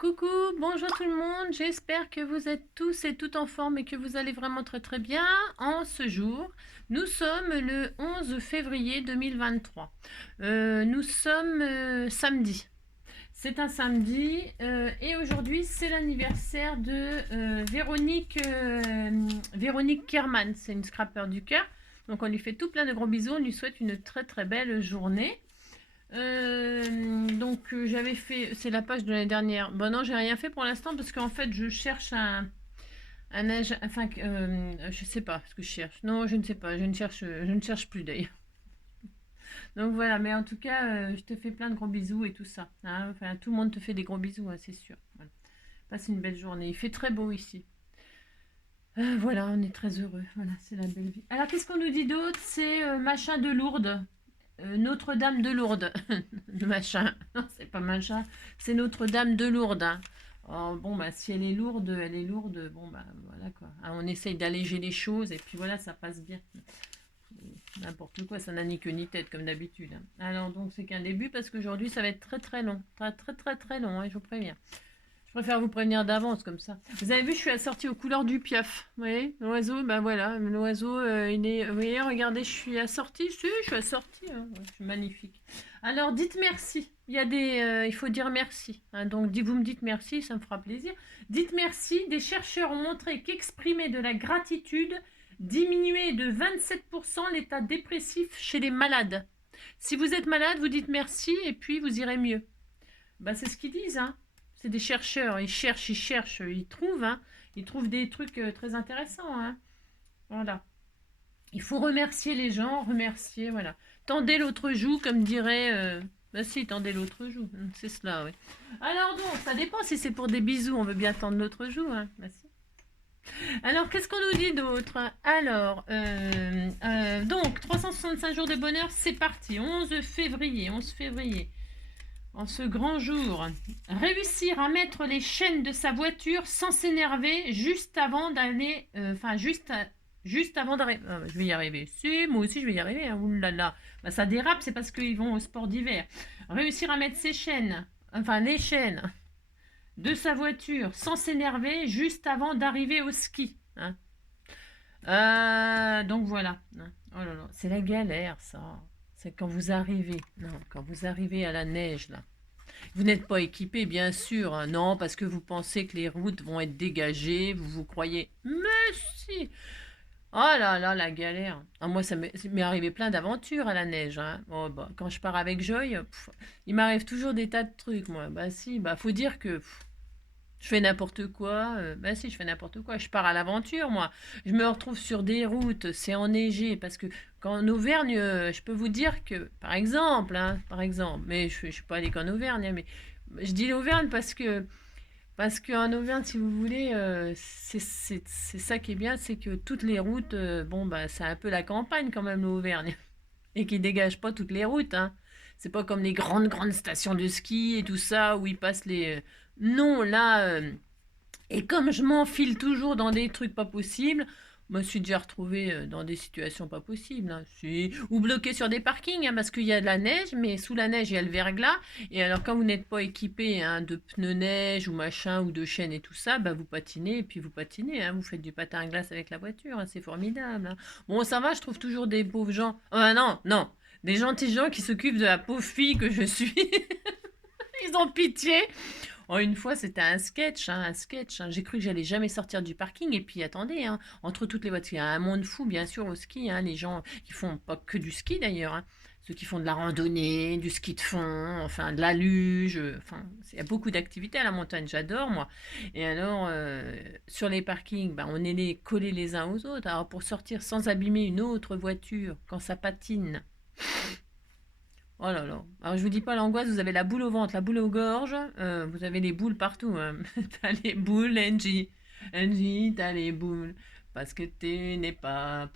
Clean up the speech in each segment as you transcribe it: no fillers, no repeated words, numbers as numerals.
Coucou, bonjour tout le monde, j'espère que vous êtes tous et toutes en forme et que vous allez vraiment très très bien en ce jour. Nous sommes le 11 février 2023. Nous sommes samedi. C'est un samedi et aujourd'hui c'est l'anniversaire de Véronique Kerman. C'est une scrapper du cœur. Donc on lui fait tout plein de gros bisous, on lui souhaite une très très belle journée. J'avais fait, c'est la page de l'année dernière. Bon non, j'ai rien fait pour l'instant parce qu'en fait je cherche je sais pas ce que je cherche. Non, je ne sais pas, je ne cherche plus d'ailleurs. Donc voilà, mais en tout cas, je te fais plein de gros bisous et tout ça, hein. Enfin, tout le monde te fait des gros bisous, hein, c'est sûr. Voilà. Passe une belle journée. Il fait très beau ici. Voilà, on est très heureux. Voilà, c'est la belle vie. Alors, qu'est-ce qu'on nous dit d'autre? C'est machin de Lourdes. Notre-Dame de Lourdes. Machin. Non, c'est pas machin. C'est Notre-Dame de Lourdes, hein. Oh, bon, bah, si elle est lourde, elle est lourde. Bon, bah, voilà quoi. Hein, on essaye d'alléger les choses et puis voilà, ça passe bien. N'importe quoi, ça n'a ni queue ni tête comme d'habitude, hein. Alors, donc, c'est qu'un début parce qu'aujourd'hui, ça va être très très long. Très très très très long, hein, je vous préviens. Je préfère vous prévenir d'avance comme ça. Vous avez vu, je suis assortie aux couleurs du Piaf. Vous voyez, l'oiseau, ben voilà, l'oiseau, il est. Vous voyez, regardez, je suis assortie. Si, je suis assortie, hein. Ouais, je suis magnifique. Alors, dites merci. Il faut dire merci, hein. Donc, vous me dites merci, ça me fera plaisir. Dites merci. Des chercheurs ont montré qu'exprimer de la gratitude diminuait de 27% l'état dépressif chez les malades. Si vous êtes malade, vous dites merci et puis vous irez mieux. Bah, c'est ce qu'ils disent, hein. C'est des chercheurs, ils cherchent, ils trouvent, hein. Ils trouvent des trucs très intéressants, hein. Voilà. Il faut remercier les gens, remercier, voilà. Tendez l'autre joue, comme dirait. Bah si, tendez l'autre joue, c'est cela, oui. Alors donc, ça dépend si c'est pour des bisous, on veut bien tendre l'autre joue, hein. Bah si. Alors, qu'est-ce qu'on nous dit d'autre? Alors, donc, 365 jours de bonheur, c'est parti. 11 février. En ce grand jour, réussir à mettre les chaînes de sa voiture sans s'énerver juste avant d'aller, juste avant d'arriver. Ah, je vais y arriver. Si, moi aussi je vais y arriver, hein. Ouh là là. Bah, ça dérape, c'est parce qu'ils vont au sport d'hiver. Réussir à mettre ses chaînes, enfin les chaînes de sa voiture sans s'énerver juste avant d'arriver au ski, hein. Donc voilà, hein. Oh là là, c'est la galère ça. C'est quand vous arrivez, non, quand vous arrivez à la neige là. Vous n'êtes pas équipé, bien sûr, hein. Non, parce que vous pensez que les routes vont être dégagées, vous vous croyez. Mais si. Oh là là, la galère. Ah, moi, ça m'est arrivé plein d'aventures à la neige, hein. Oh, bah, quand je pars avec Joy, il m'arrive toujours des tas de trucs, moi. Bah si, bah faut dire que je fais n'importe quoi. Bah si, je fais n'importe quoi. Je pars à l'aventure, moi. Je me retrouve sur des routes, c'est enneigé. Parce que quand en Auvergne, je peux vous dire que, par exemple, hein, par exemple, mais je ne suis pas allée qu'en Auvergne, hein, mais je dis l'Auvergne parce qu'en Auvergne, si vous voulez, c'est ça qui est bien, c'est que toutes les routes, bon, bah, c'est un peu la campagne quand même, l'Auvergne. Et qui dégage pas toutes les routes, hein. C'est pas comme les grandes, grandes stations de ski et tout ça, où ils passent les. Non, là. Et comme je m'enfile toujours dans des trucs pas possibles, je me suis déjà retrouvée dans des situations pas possibles, hein. Ou bloquée sur des parkings, hein, parce qu'il y a de la neige, mais sous la neige, il y a le verglas. Et alors, quand vous n'êtes pas équipé, hein, de pneus neige ou machin, ou de chaînes et tout ça, bah, vous patinez, et puis vous patinez, hein, vous faites du patin à glace avec la voiture, hein, c'est formidable, hein. Bon, ça va, je trouve toujours des pauvres gens. Ah non, non, des gentils gens qui s'occupent de la pauvre fille que je suis. Ils ont pitié. Oh, une fois, c'était un sketch, hein, un sketch, hein. J'ai cru que j'allais jamais sortir du parking. Et puis, attendez, hein, entre toutes les voitures, il y a un monde fou, bien sûr, au ski, hein. Les gens qui font pas que du ski, d'ailleurs, hein. Ceux qui font de la randonnée, du ski de fond, enfin, de la luge. Enfin, il y a beaucoup d'activités à la montagne. J'adore, moi. Et alors, sur les parkings, bah, on est collés les uns aux autres. Alors, pour sortir sans abîmer une autre voiture, quand ça patine, oh là là. Alors je vous dis pas l'angoisse, vous avez la boule au ventre, la boule aux gorges, vous avez les boules partout, hein. T'as les boules, Angie. Angie, t'as les boules. Parce que tu n'es pas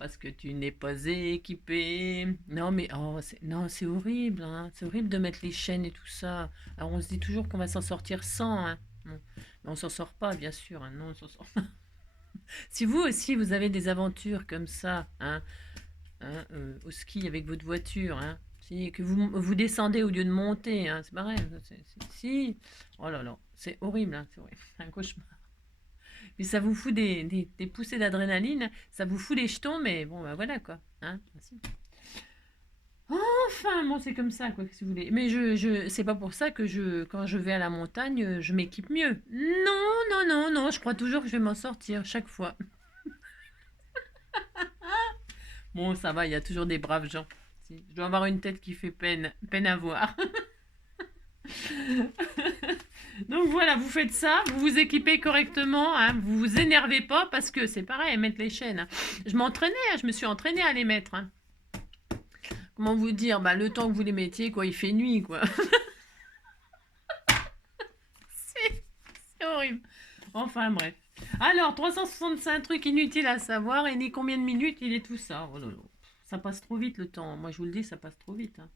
équipé. Non mais oh, non, c'est horrible, hein. C'est horrible de mettre les chaînes et tout ça. Alors on se dit toujours qu'on va s'en sortir sans, hein. Bon. Mais on s'en sort pas, bien sûr, hein. Non, on s'en sort pas. Si vous aussi vous avez des aventures comme ça, hein, au ski avec votre voiture, hein. Si, que vous descendez au lieu de monter, hein, c'est pareil. Si. Oh là là, c'est horrible, hein, c'est horrible. C'est un cauchemar. Mais ça vous fout des poussées d'adrénaline, ça vous fout les jetons, mais bon, bah voilà quoi. Hein, merci. Enfin, bon, c'est comme ça, quoi, si vous voulez. Mais c'est pas pour ça que quand je vais à la montagne, je m'équipe mieux. Non, non, non, non, je crois toujours que je vais m'en sortir, chaque fois. Bon, ça va, il y a toujours des braves gens. Si, je dois avoir une tête qui fait peine à voir. Donc voilà, vous faites ça, vous vous équipez correctement, hein, vous vous énervez pas parce que c'est pareil, mettre les chaînes, hein. Je m'entraînais, hein, je me suis entraînée à les mettre, hein. Comment vous dire, bah, le temps que vous les mettiez, quoi, il fait nuit, quoi. C'est horrible. Enfin bref. Alors, 365 trucs inutiles à savoir, et ni combien de minutes il est tout ça. Oh là là. Ça passe trop vite le temps, moi je vous le dis, ça passe trop vite, hein.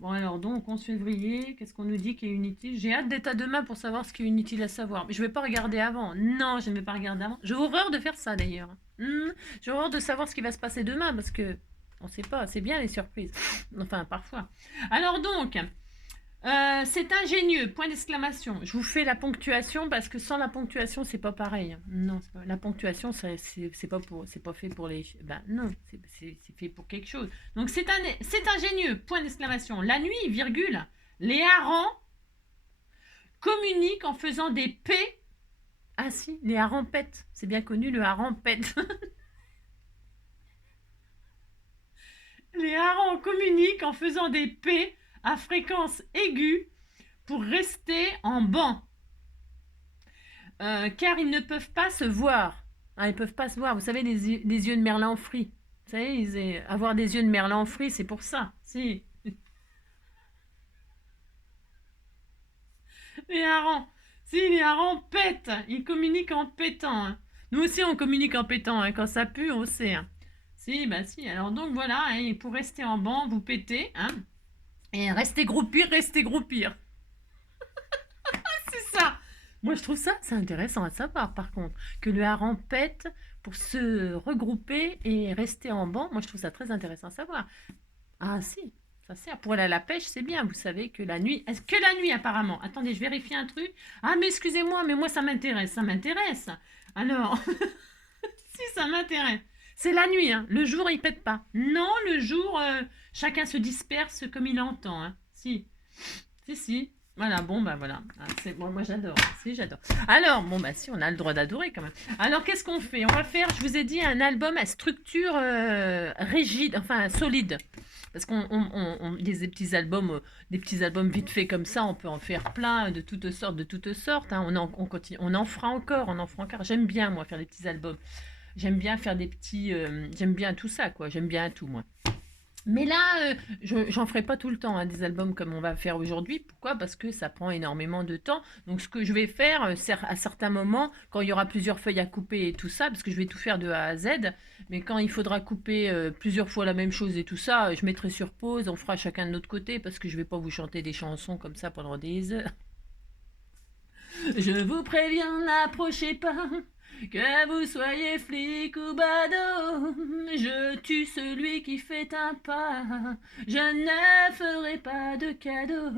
Bon alors donc, 11 février, qu'est-ce qu'on nous dit qui est inutile? J'ai hâte d'être à demain pour savoir ce qui est inutile à savoir. Mais je ne vais pas regarder avant. Non, je ne vais pas regarder avant. J'ai horreur de faire ça d'ailleurs. J'ai horreur de savoir ce qui va se passer demain parce que on ne sait pas. C'est bien les surprises. Enfin, parfois. Alors donc, c'est ingénieux, point d'exclamation. Je vous fais la ponctuation parce que sans la ponctuation, c'est pas pareil. Non, la ponctuation, c'est pas fait pour les. Ben non, c'est fait pour quelque chose. Donc c'est ingénieux, point d'exclamation. La nuit, virgule, les harengs communiquent en faisant des P. Ah si, les harengs pètent. C'est bien connu, le hareng pète. Les harengs communiquent en faisant des P à fréquence aiguë pour rester en banc. Car ils ne peuvent pas se voir. Ils ne peuvent pas se voir. Vous savez, les yeux de Merlin frit. Vous savez, avoir des yeux de Merlin frit, c'est pour ça. Si. Les harengs. Si, les harengs pètent. Ils communiquent en pétant, hein. Nous aussi, on communique en pétant, hein. Quand ça pue, on sait, hein. Si, bah si. Alors donc, voilà, hein, pour rester en banc, vous pétez, hein. Et restez groupir, restez groupir. C'est ça. Moi, je trouve ça, c'est intéressant à savoir, par contre, que le hareng pète pour se regrouper et rester en banc. Moi, je trouve ça très intéressant à savoir. Ah si, ça sert. Pour aller à la pêche, c'est bien. Vous savez que la nuit... Est-ce que la nuit, apparemment? Attendez, je vérifie un truc. Ah, mais excusez-moi, mais moi, ça m'intéresse. Ça m'intéresse. Alors, si, ça m'intéresse. C'est la nuit, hein. Le jour, il pète pas. Non, le jour, chacun se disperse comme il entend, hein. Si. Si, si. Voilà, bon, bah voilà. Ah, moi, j'adore. Si, j'adore. Alors, bon, bah si, on a le droit d'adorer quand même. Alors, qu'est-ce qu'on fait? On va faire, je vous ai dit, un album à structure rigide, enfin solide. Parce des petits albums vite faits comme ça, on peut en faire plein de toutes sortes. Hein. On en fera encore. J'aime bien, moi, faire des petits albums. J'aime bien faire des petits... j'aime bien tout ça, quoi. J'aime bien tout, moi. Mais là, j'en ferai pas tout le temps, hein, des albums comme on va faire aujourd'hui. Pourquoi? Parce que ça prend énormément de temps. Donc ce que je vais faire, à certains moments, quand il y aura plusieurs feuilles à couper et tout ça, parce que je vais tout faire de A à Z, mais quand il faudra couper plusieurs fois la même chose et tout ça, je mettrai sur pause, on fera chacun de notre côté, parce que je vais pas vous chanter des chansons comme ça pendant des heures. Je vous préviens, n'approchez pas. Que vous soyez flic ou badaud, je tue celui qui fait un pas. Je ne ferai pas de cadeau.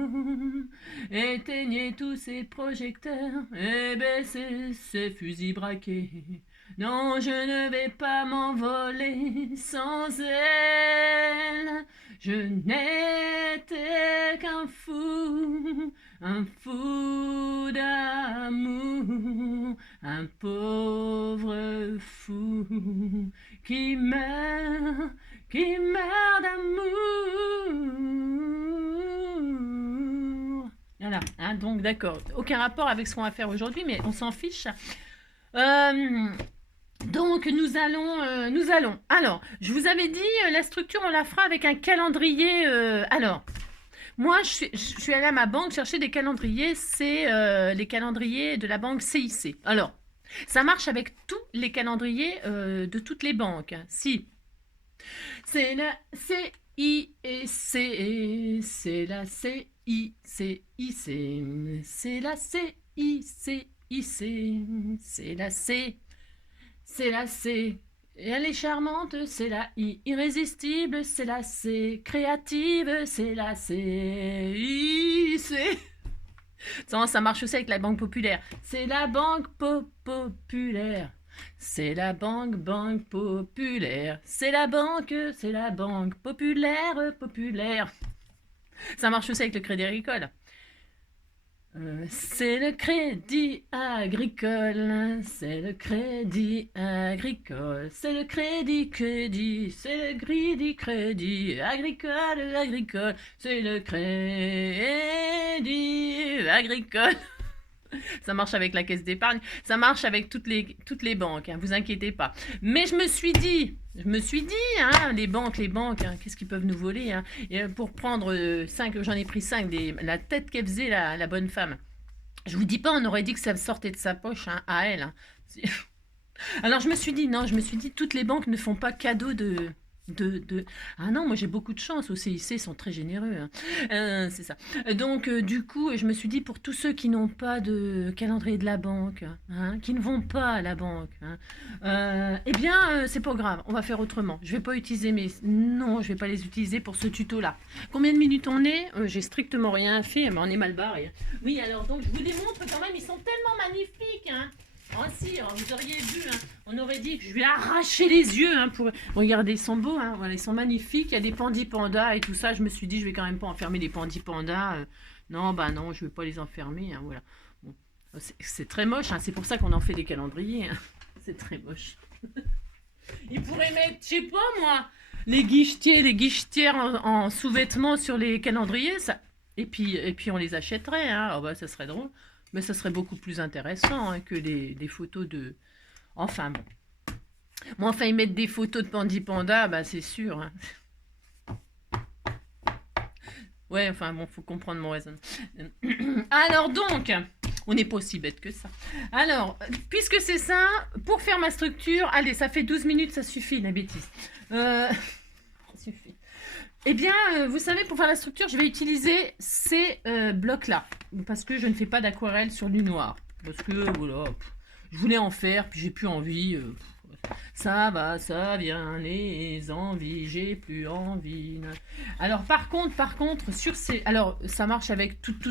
Éteignez tous ces projecteurs et baissez ces fusils braqués. Non, je ne vais pas m'envoler sans elle. Je n'étais qu'un fou, un fou d'amour, un pauvre fou qui meurt d'amour. Voilà, hein, donc d'accord. Aucun rapport avec ce qu'on va faire aujourd'hui, mais on s'en fiche. Donc nous allons. Alors, je vous avais dit, la structure, on la fera avec un calendrier. Alors, moi, je suis allée à ma banque chercher des calendriers. C'est les calendriers de la banque CIC. Alors, ça marche avec tous les calendriers de toutes les banques. Si. C'est la CIC, c'est la CICIC, c'est la CICIC, c'est la C. C'est la C. Elle est charmante, c'est la I. Irrésistible, c'est la C. Créative, c'est la C. I, c'est... Ça marche aussi avec la Banque Populaire. C'est la Banque Populaire. C'est la banque populaire. C'est la banque populaire. Ça marche aussi avec le Crédit Agricole. C'est le Crédit Agricole, c'est le Crédit Agricole, c'est le crédit, c'est le crédit agricole, c'est le Crédit Agricole. Ça marche avec la caisse d'épargne, ça marche avec toutes les banques, hein, vous inquiétez pas. Mais je me suis dit, hein, les banques, hein, qu'est-ce qu'ils peuvent nous voler, hein. Et pour prendre 5, j'en ai pris 5, la tête qu'elle faisait la bonne femme. Je vous dis pas, on aurait dit que ça sortait de sa poche, hein, à elle. Hein. Alors je me suis dit, toutes les banques ne font pas cadeau de... Ah non, moi j'ai beaucoup de chance, au CIC, ils sont très généreux, hein. C'est ça. Donc du coup, je me suis dit, pour tous ceux qui n'ont pas de calendrier de la banque, hein, qui ne vont pas à la banque, hein, eh bien c'est pas grave, on va faire autrement. Je vais pas utiliser Non, je vais pas les utiliser pour ce tuto-là. Combien de minutes on est? J'ai strictement rien fait, mais on est mal barré. Oui, alors donc je vous démontre quand même, ils sont tellement magnifiques, hein. Oh si, alors vous auriez vu, hein, on aurait dit que je lui ai arraché les yeux, hein, pour... Regardez, ils sont beaux, hein, voilà, ils sont magnifiques, il y a des pandis pandas et tout ça, je me suis dit, je vais quand même pas enfermer les pandis pandas, non, bah non, je vais pas les enfermer, hein, voilà. Bon. C'est très moche, hein, c'est pour ça qu'on en fait des calendriers, hein. C'est très moche. Ils pourraient mettre, je sais pas moi, les guichetières en sous-vêtements sur les calendriers, ça... et puis on les achèterait, hein, oh, bah, ça serait drôle. Mais ça serait beaucoup plus intéressant, hein, que des photos de... Enfin bon. Moi, enfin, ils mettent des photos de Pandi Panda, bah c'est sûr. Hein. Ouais, enfin bon, faut comprendre mon raisonnement. Alors donc, on n'est pas aussi bête que ça. Alors, puisque c'est ça, pour faire ma structure, allez, ça fait 12 minutes, ça suffit, la bêtise. Ça suffit. Eh bien, vous savez, pour faire la structure, je vais utiliser ces blocs-là. Parce que je ne fais pas d'aquarelle sur du noir. Parce que, voilà, je voulais en faire, puis j'ai plus envie. Ça va, ça vient, les envies, j'ai plus envie. Alors, par contre, sur ces... Alors, ça marche avec toutes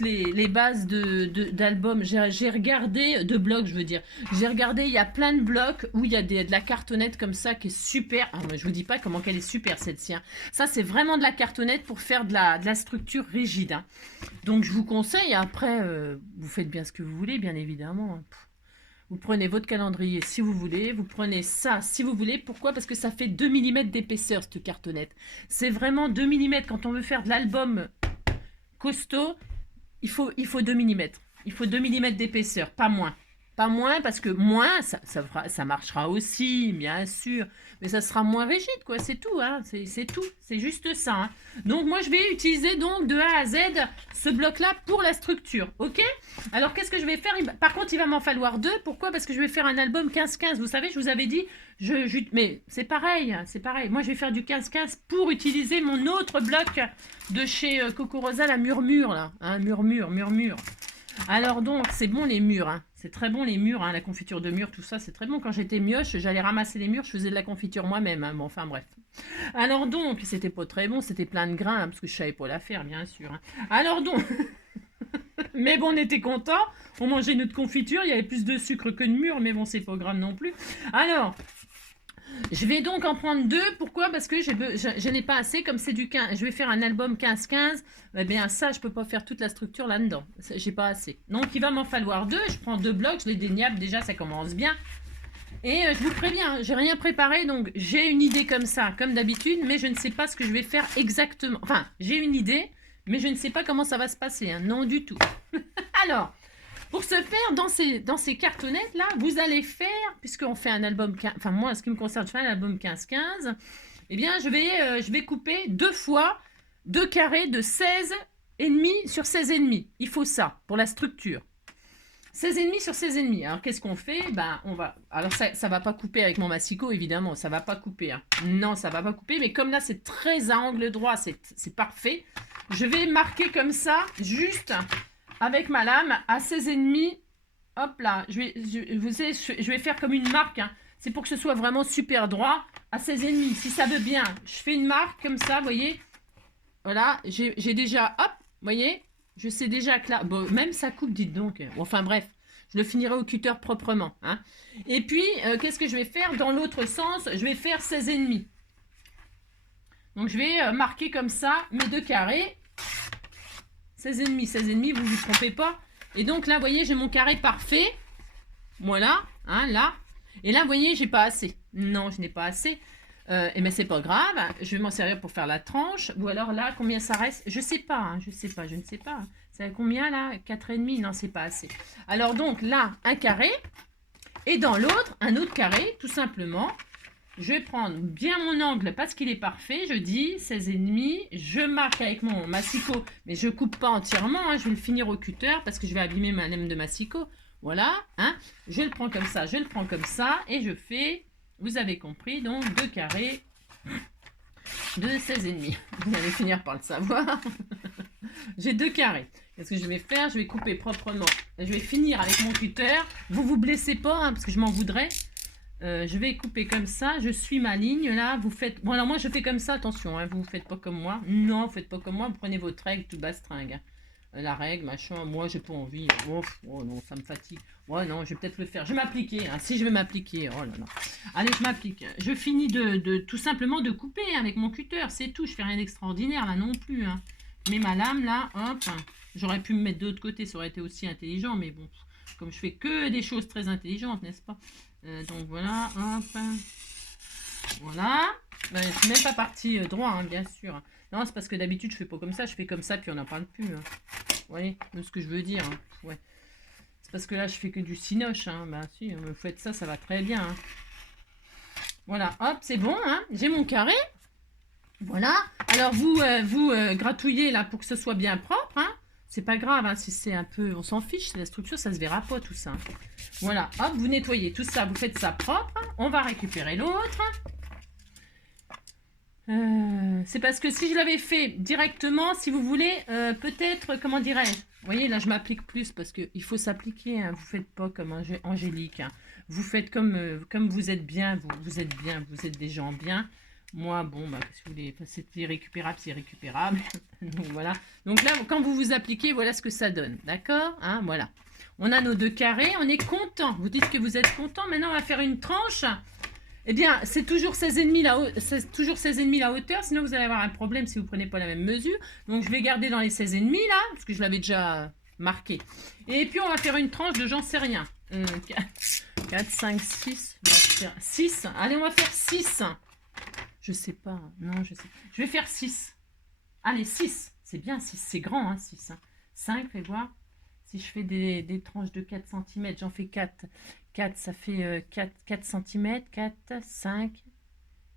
les bases d'albums. J'ai regardé, de blocs, je veux dire. J'ai regardé, il y a plein de blocs où il y a de la cartonnette comme ça qui est super. Ah, je vous dis pas comment qu'elle est super, cette-ci. Hein. Ça, c'est vraiment de la cartonnette pour faire de la structure rigide. Hein. Donc, je vous conseille. Après, vous faites bien ce que vous voulez, bien évidemment. Vous prenez votre calendrier si vous voulez, vous prenez ça si vous voulez. Pourquoi? Parce que ça fait 2 mm d'épaisseur, cette cartonnette. C'est vraiment 2 mm. Quand on veut faire de l'album costaud, il faut 2 mm. Il faut 2 mm d'épaisseur, pas moins. Pas moins, parce que moins, ça marchera aussi, bien sûr. Mais ça sera moins rigide, quoi. C'est tout, hein. C'est tout. C'est juste ça. Hein. Donc, moi, je vais utiliser donc de A à Z ce bloc-là pour la structure. OK? Alors, qu'est-ce que je vais faire? Par contre, il va m'en falloir 2. Pourquoi? Parce que je vais faire un album 15-15. Vous savez, je vous avais dit, mais c'est pareil, c'est pareil. Moi, je vais faire du 15-15 pour utiliser mon autre bloc de chez Coco Rosa, la murmure, là. Hein, murmure. Alors donc, c'est bon les mûres, hein. C'est très bon les mûres, hein, la confiture de mûres, tout ça, c'est très bon. Quand j'étais mioche, j'allais ramasser les mûres, je faisais de la confiture moi-même, hein. Bon, enfin bref. Alors donc, c'était pas très bon, c'était plein de grains, hein, parce que je savais pas la faire, bien sûr. Hein. Alors donc, mais bon, on était contents, on mangeait notre confiture, il y avait plus de sucre que de mûres, mais bon, c'est pas grave non plus. Alors... Je vais donc en prendre 2. Pourquoi? Parce que je n'ai pas assez. Comme c'est du 15, je vais faire un album 15-15. Eh bien, ça, je ne peux pas faire toute la structure là-dedans. J'ai pas assez. Donc, il va m'en falloir 2. Je prends 2 blocs. Je les déniable. Déjà, ça commence bien. Et je vous préviens, j'ai rien préparé. Donc, j'ai une idée comme ça, comme d'habitude. Mais je ne sais pas ce que je vais faire exactement. Enfin, j'ai une idée. Mais je ne sais pas comment ça va se passer. Hein. Non, du tout. Alors... Pour ce faire, dans ces cartonnettes-là, vous allez faire, puisqu'on fait un album 15, enfin moi, en ce qui me concerne, je fais un album 15-15, eh bien, je vais couper 2 fois 2 carrés de 16,5 sur 16,5. Il faut ça pour la structure. 16,5 sur 16,5. Alors, qu'est-ce qu'on fait? Ben, on va... Alors, ça ne va pas couper avec mon massicot, évidemment. Ça ne va pas couper. Hein. Non, ça ne va pas couper. Mais comme là, c'est très à angle droit, c'est parfait. Je vais marquer comme ça, juste... avec ma lame à 16,5, hop là, je vais faire comme une marque, hein. c'est pour que ce soit vraiment super droit à 16,5. Si ça veut bien, je fais une marque comme ça, vous voyez. Voilà, j'ai déjà, hop, vous voyez, je sais déjà que là, bon, même ça coupe, dites donc. Enfin bref, je le finirai au cutter proprement. Hein. Et puis, qu'est-ce que je vais faire dans l'autre sens? Je vais faire 16,5. Donc, je vais marquer comme ça mes deux carrés. 16,5, 16,5, vous ne vous trompez pas. Et donc là, vous voyez, j'ai mon carré parfait. Voilà, hein, là. Et là, vous voyez, j'ai pas assez. Non, je n'ai pas assez. Et mais c'est pas grave. Je vais m'en servir pour faire la tranche. Ou alors là, combien ça reste? Je sais pas, hein, je sais pas, je ne sais pas. C'est à combien là? 4,5? Non, c'est pas assez. Alors donc là, un carré. Et dans l'autre, un autre carré, tout simplement. Je vais prendre bien mon angle parce qu'il est parfait. Je dis 16,5. Je marque avec mon massicot. Mais je coupe pas entièrement. Hein, je vais le finir au cutter parce que je vais abîmer ma lame de massicot. Voilà. Hein, je le prends comme ça. Je le prends comme ça. Et je fais, vous avez compris, donc 2 carrés de 16,5. Vous allez finir par le savoir. J'ai 2 carrés. Qu'est-ce que je vais faire? Je vais couper proprement. Je vais finir avec mon cutter. Vous vous blessez pas hein, parce que je m'en voudrais. Je vais couper comme ça, je suis ma ligne là, vous faites, bon alors moi je fais comme ça, attention, hein, vous ne faites pas comme moi, non vous faites pas comme moi, vous prenez votre règle, tout bastringue, hein. La règle, machin, moi j'ai pas envie, oh non ça me fatigue, ouais non je vais peut-être le faire, je vais m'appliquer, hein, si je vais m'appliquer, oh là là, allez je m'applique, je finis de tout simplement de couper hein, avec mon cutter, c'est tout, je fais rien d'extraordinaire là non plus, hein. Je mets ma lame là, hop, j'aurais pu me mettre de l'autre côté, ça aurait été aussi intelligent, mais bon, comme je fais que des choses très intelligentes, n'est-ce pas? Donc voilà, hop, voilà. Ben, je suis même pas partie droit, hein, bien sûr. Non, c'est parce que d'habitude je fais pas comme ça, je fais comme ça puis on n'en parle plus. Hein. Vous voyez, de ce que je veux dire. Hein. Ouais. C'est parce que là je fais que du cinoche. Hein. Ben si, vous faites ça, ça va très bien. Hein. Voilà, hop, c'est bon. Hein. J'ai mon carré. Voilà. Alors vous gratouillez là pour que ce soit bien propre. Hein. C'est pas grave, hein, si c'est un peu... On s'en fiche, c'est la structure, ça se verra pas tout ça. Voilà, hop, vous nettoyez tout ça, vous faites ça propre. On va récupérer l'autre. C'est parce que si je l'avais fait directement, si vous voulez, peut-être, comment dirais-je? Vous voyez, là, je m'applique plus parce qu'il faut s'appliquer. Hein, vous faites pas comme Angélique. Hein. Vous faites comme vous êtes bien. Vous êtes bien, vous êtes des gens bien. Moi, bon, bah, si vous voulez, c'est irrécupérable, c'est irrécupérable. Donc, voilà. Donc là, quand vous vous appliquez, voilà ce que ça donne. D'accord hein, voilà. On a nos 2 carrés, on est content. Vous dites que vous êtes content. Maintenant, on va faire une tranche. Eh bien, c'est toujours 16,5 la hauteur. Sinon, vous allez avoir un problème si vous ne prenez pas la même mesure. Donc, je vais garder dans les 16,5 là, parce que je l'avais déjà marqué. Et puis, on va faire une tranche de j'en sais rien. 4, 5, 6. 6. Allez, on va faire 6. Je sais pas. Non, je sais. Je vais faire 6. Allez, 6. C'est bien 6. C'est grand, hein, 6. Hein. 5, fais voir. Si je fais des tranches de 4 cm, j'en fais 4. 4, ça fait 4 cm. 4, 5,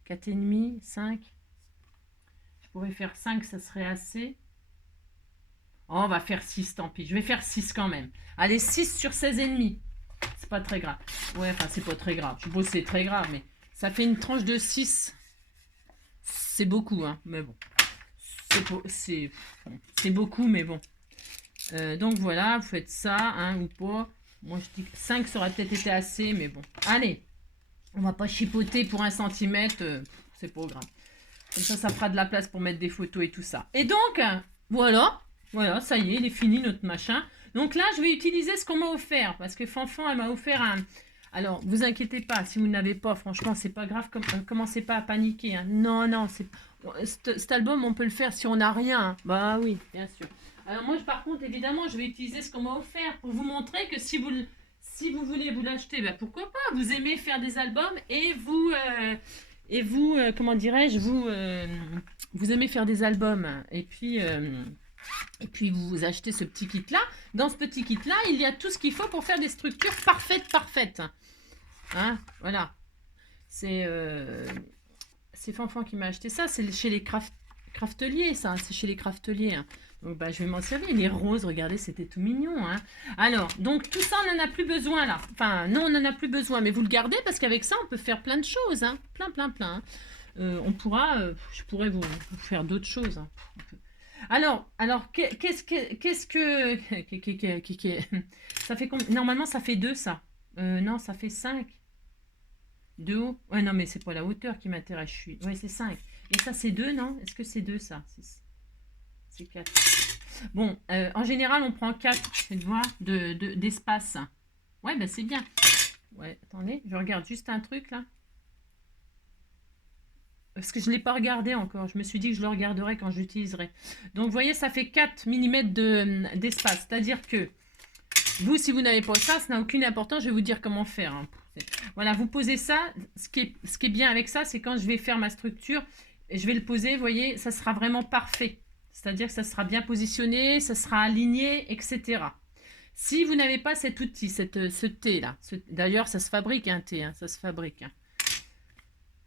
4,5, 5. Je pourrais faire 5, ça serait assez. Oh, on va faire 6, tant pis. Je vais faire 6 quand même. Allez, 6 sur 16,5. C'est pas très grave. Ouais, enfin, c'est pas très grave. Je suppose que c'est très grave, mais ça fait une tranche de 6. C'est beaucoup, hein, mais bon. C'est beaucoup, mais bon. Donc voilà, vous faites ça, hein, ou pas. Moi, je dis que 5, ça aurait peut-être été assez, mais bon. Allez, on va pas chipoter pour 1 centimètre, c'est pas grave. Comme ça fera de la place pour mettre des photos et tout ça. Et donc, voilà, ça y est, il est fini notre machin. Donc là, je vais utiliser ce qu'on m'a offert, parce que Fanfan, elle m'a offert un... Alors, vous inquiétez pas, si vous n'avez pas, franchement, c'est pas grave, commencez pas à paniquer. Hein. Non, cet album, on peut le faire si on n'a rien. Hein. Bah oui, bien sûr. Alors moi, par contre, évidemment, je vais utiliser ce qu'on m'a offert pour vous montrer que si vous voulez vous l'acheter, ben pourquoi pas. Vous aimez faire des albums et vous, comment dirais-je, vous aimez faire des albums. Et puis vous achetez ce petit kit-là. Dans ce petit kit-là, il y a tout ce qu'il faut pour faire des structures parfaites. Hein, voilà. C'est Fanfan qui m'a acheté ça. C'est chez les crafteliers, ça. C'est chez les crafteliers. Hein. Donc, bah, je vais m'en servir. Il est rose, regardez, c'était tout mignon. Hein. Alors, donc, tout ça, on n'en a plus besoin, là. Enfin, non, on n'en a plus besoin. Mais vous le gardez parce qu'avec ça, on peut faire plein de choses. Hein. Plein. Hein. Je pourrais vous faire d'autres choses. Hein. Alors, qu'est-ce que... Ça fait combien? Normalement, ça fait 2, ça. Non, ça fait 5. De haut. Ouais, non, mais c'est pas la hauteur qui m'intéresse. Ouais, c'est 5. Et ça, c'est 2, non? Est-ce que c'est 2, ça? C'est 4. Bon, en général, on prend 4, faites voir, d'espace. Ouais, ben c'est bien. Ouais, attendez, je regarde juste un truc, là. Parce que je ne l'ai pas regardé encore. Je me suis dit que je le regarderai quand j'utiliserai. Donc, vous voyez, ça fait 4 mm d'espace. C'est-à-dire que vous, si vous n'avez pas ça, ça n'a aucune importance. Je vais vous dire comment faire. Hein. Voilà, vous posez ça. Ce qui est bien avec ça, c'est quand je vais faire ma structure, je vais le poser, vous voyez, ça sera vraiment parfait. C'est-à-dire que ça sera bien positionné, ça sera aligné, etc. Si vous n'avez pas cet outil, ce thé-là, d'ailleurs, ça se fabrique un thé, hein, ça se fabrique. Hein.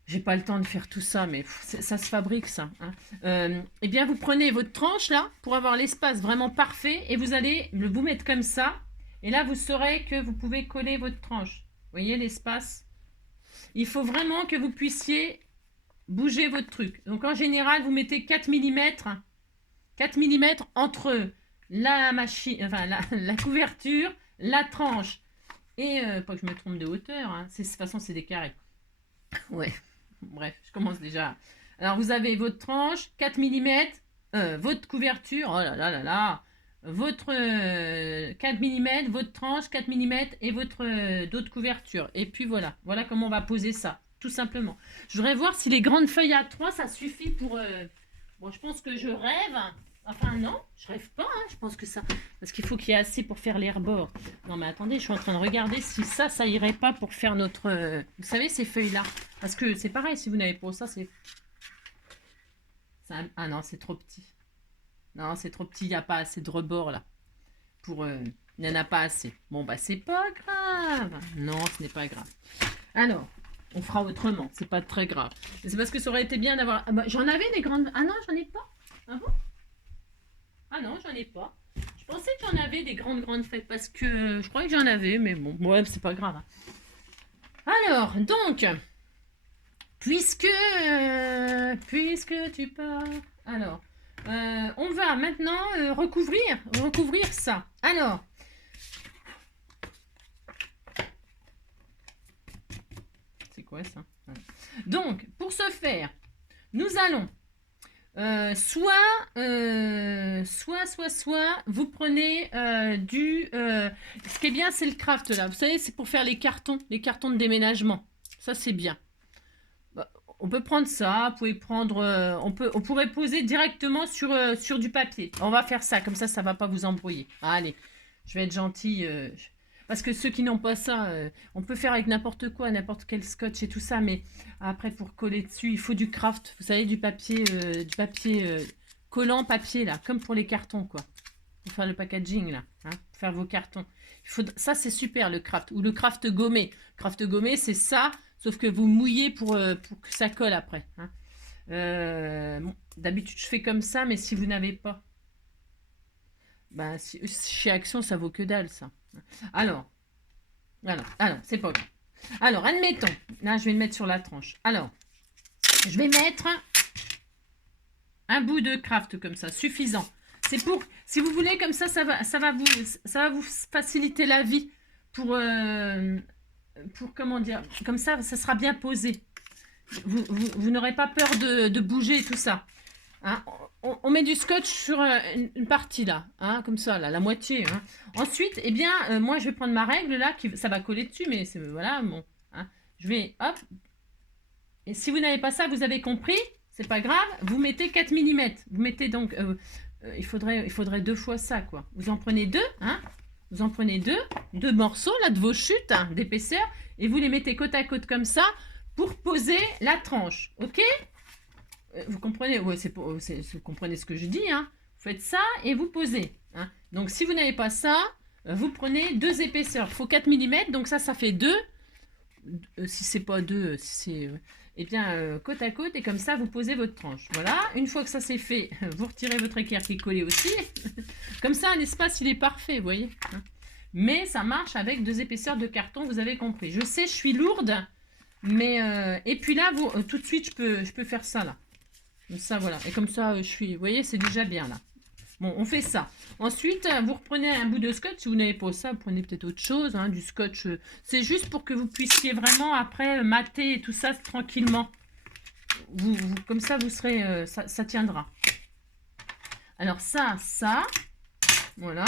J'ai pas le temps de faire tout ça, mais ça se fabrique, ça. Hein. Eh bien, vous prenez votre tranche, là, pour avoir l'espace vraiment parfait, et vous allez vous mettre comme ça. Et là, vous saurez que vous pouvez coller votre tranche. Vous voyez l'espace? Il faut vraiment que vous puissiez bouger votre truc. Donc, en général, vous mettez 4 mm, 4 mm entre la machine, enfin, la couverture, la tranche, et pas que je me trompe de hauteur, hein. De toute façon, c'est des carrés. Ouais. Bref, je commence déjà. Alors, vous avez votre tranche, 4 mm, votre couverture, oh là là là là, votre 4 mm, votre tranche, 4 mm et votre d'autres couvertures. Et puis voilà, voilà comment on va poser ça, tout simplement. Je voudrais voir si les grandes feuilles A3, ça suffit pour... Bon, je pense que je rêve. Enfin, non, je rêve pas, hein, je pense que ça... Parce qu'il faut qu'il y ait assez pour faire les rebords. Non, mais attendez, je suis en train de regarder si ça irait pas pour faire notre... Vous savez, ces feuilles-là. Parce que c'est pareil, si vous n'avez pas ça, c'est... Ah non, c'est trop petit. Non, c'est trop petit, il n'y a pas assez de rebords, là. Pour... Il n'y en a pas assez. Bon, bah, c'est pas grave. Non, ce n'est pas grave. Alors, on fera autrement, c'est pas très grave. C'est parce que ça aurait été bien d'avoir... Ah, bah, j'en avais des grandes... Ah non, j'en ai pas. Ah bon? Ah non, j'en ai pas. Je pensais que j'en avais des grandes feuilles parce que je croyais que j'en avais, mais bon, ouais, c'est pas grave. Alors, donc, puisque tu pars, alors, on va maintenant recouvrir ça. Alors, c'est quoi ça? Donc, pour ce faire, nous allons soit, vous prenez ce qui est bien, c'est le craft là. Vous savez, c'est pour faire les cartons de déménagement. Ça, c'est bien. Bah, on peut prendre ça, vous pouvez prendre, on pourrait poser directement sur du papier. On va faire ça, comme ça ne va pas vous embrouiller. Allez, je vais être gentille. Parce que ceux qui n'ont pas ça, on peut faire avec n'importe quoi, n'importe quel scotch et tout ça, mais après pour coller dessus, il faut du craft, vous savez, du papier collant papier là, comme pour les cartons quoi, pour faire le packaging là, hein, pour faire vos cartons. Ça c'est super le craft, ou le craft gommé. Craft gommé c'est ça, sauf que vous mouillez pour que ça colle après. Hein. Bon, d'habitude je fais comme ça, mais si vous n'avez pas, bah, chez Action ça vaut que dalle ça. Alors, c'est pas grave. Alors, admettons, là, je vais le mettre sur la tranche. Alors, je vais mettre un bout de craft comme ça, suffisant. C'est pour, si vous voulez, comme ça va vous faciliter la vie pour comment dire, comme ça sera bien posé. Vous n'aurez pas peur de bouger et tout ça. Hein, on met du scotch sur une partie là, hein, comme ça, là, la moitié. Hein. Ensuite, eh bien, moi je vais prendre ma règle là, ça va coller dessus, mais c'est voilà, bon. Hein, je vais, hop. Et si vous n'avez pas ça, vous avez compris, c'est pas grave, vous mettez 4 mm. Vous mettez donc, il faudrait 2 fois ça, quoi. Vous en prenez 2, hein. Vous en prenez 2 morceaux là de vos chutes hein, d'épaisseur, et vous les mettez côte à côte comme ça pour poser la tranche, ok? Vous comprenez, ouais, vous comprenez ce que je dis, hein. Vous faites ça et vous posez. Hein. Donc, si vous n'avez pas ça, vous prenez 2 épaisseurs. Il faut 4 mm, donc ça fait 2. Si c'est pas 2, c'est... eh bien, côte à côte, et comme ça, vous posez votre tranche. Voilà, une fois que ça c'est fait, vous retirez votre équerre qui est collé aussi. Comme ça, l'espace, il est parfait, vous voyez. Hein. Mais ça marche avec 2 épaisseurs de carton, vous avez compris. Je sais, je suis lourde, mais... et puis là, tout de suite, je peux faire ça, là. Comme ça, voilà. Et comme ça, vous voyez, c'est déjà bien, là. Bon, on fait ça. Ensuite, vous reprenez un bout de scotch. Si vous n'avez pas ça, vous prenez peut-être autre chose, hein, du scotch. C'est juste pour que vous puissiez vraiment, après, mater et tout ça tranquillement. Comme ça, vous serez, ça tiendra. Alors ça, voilà.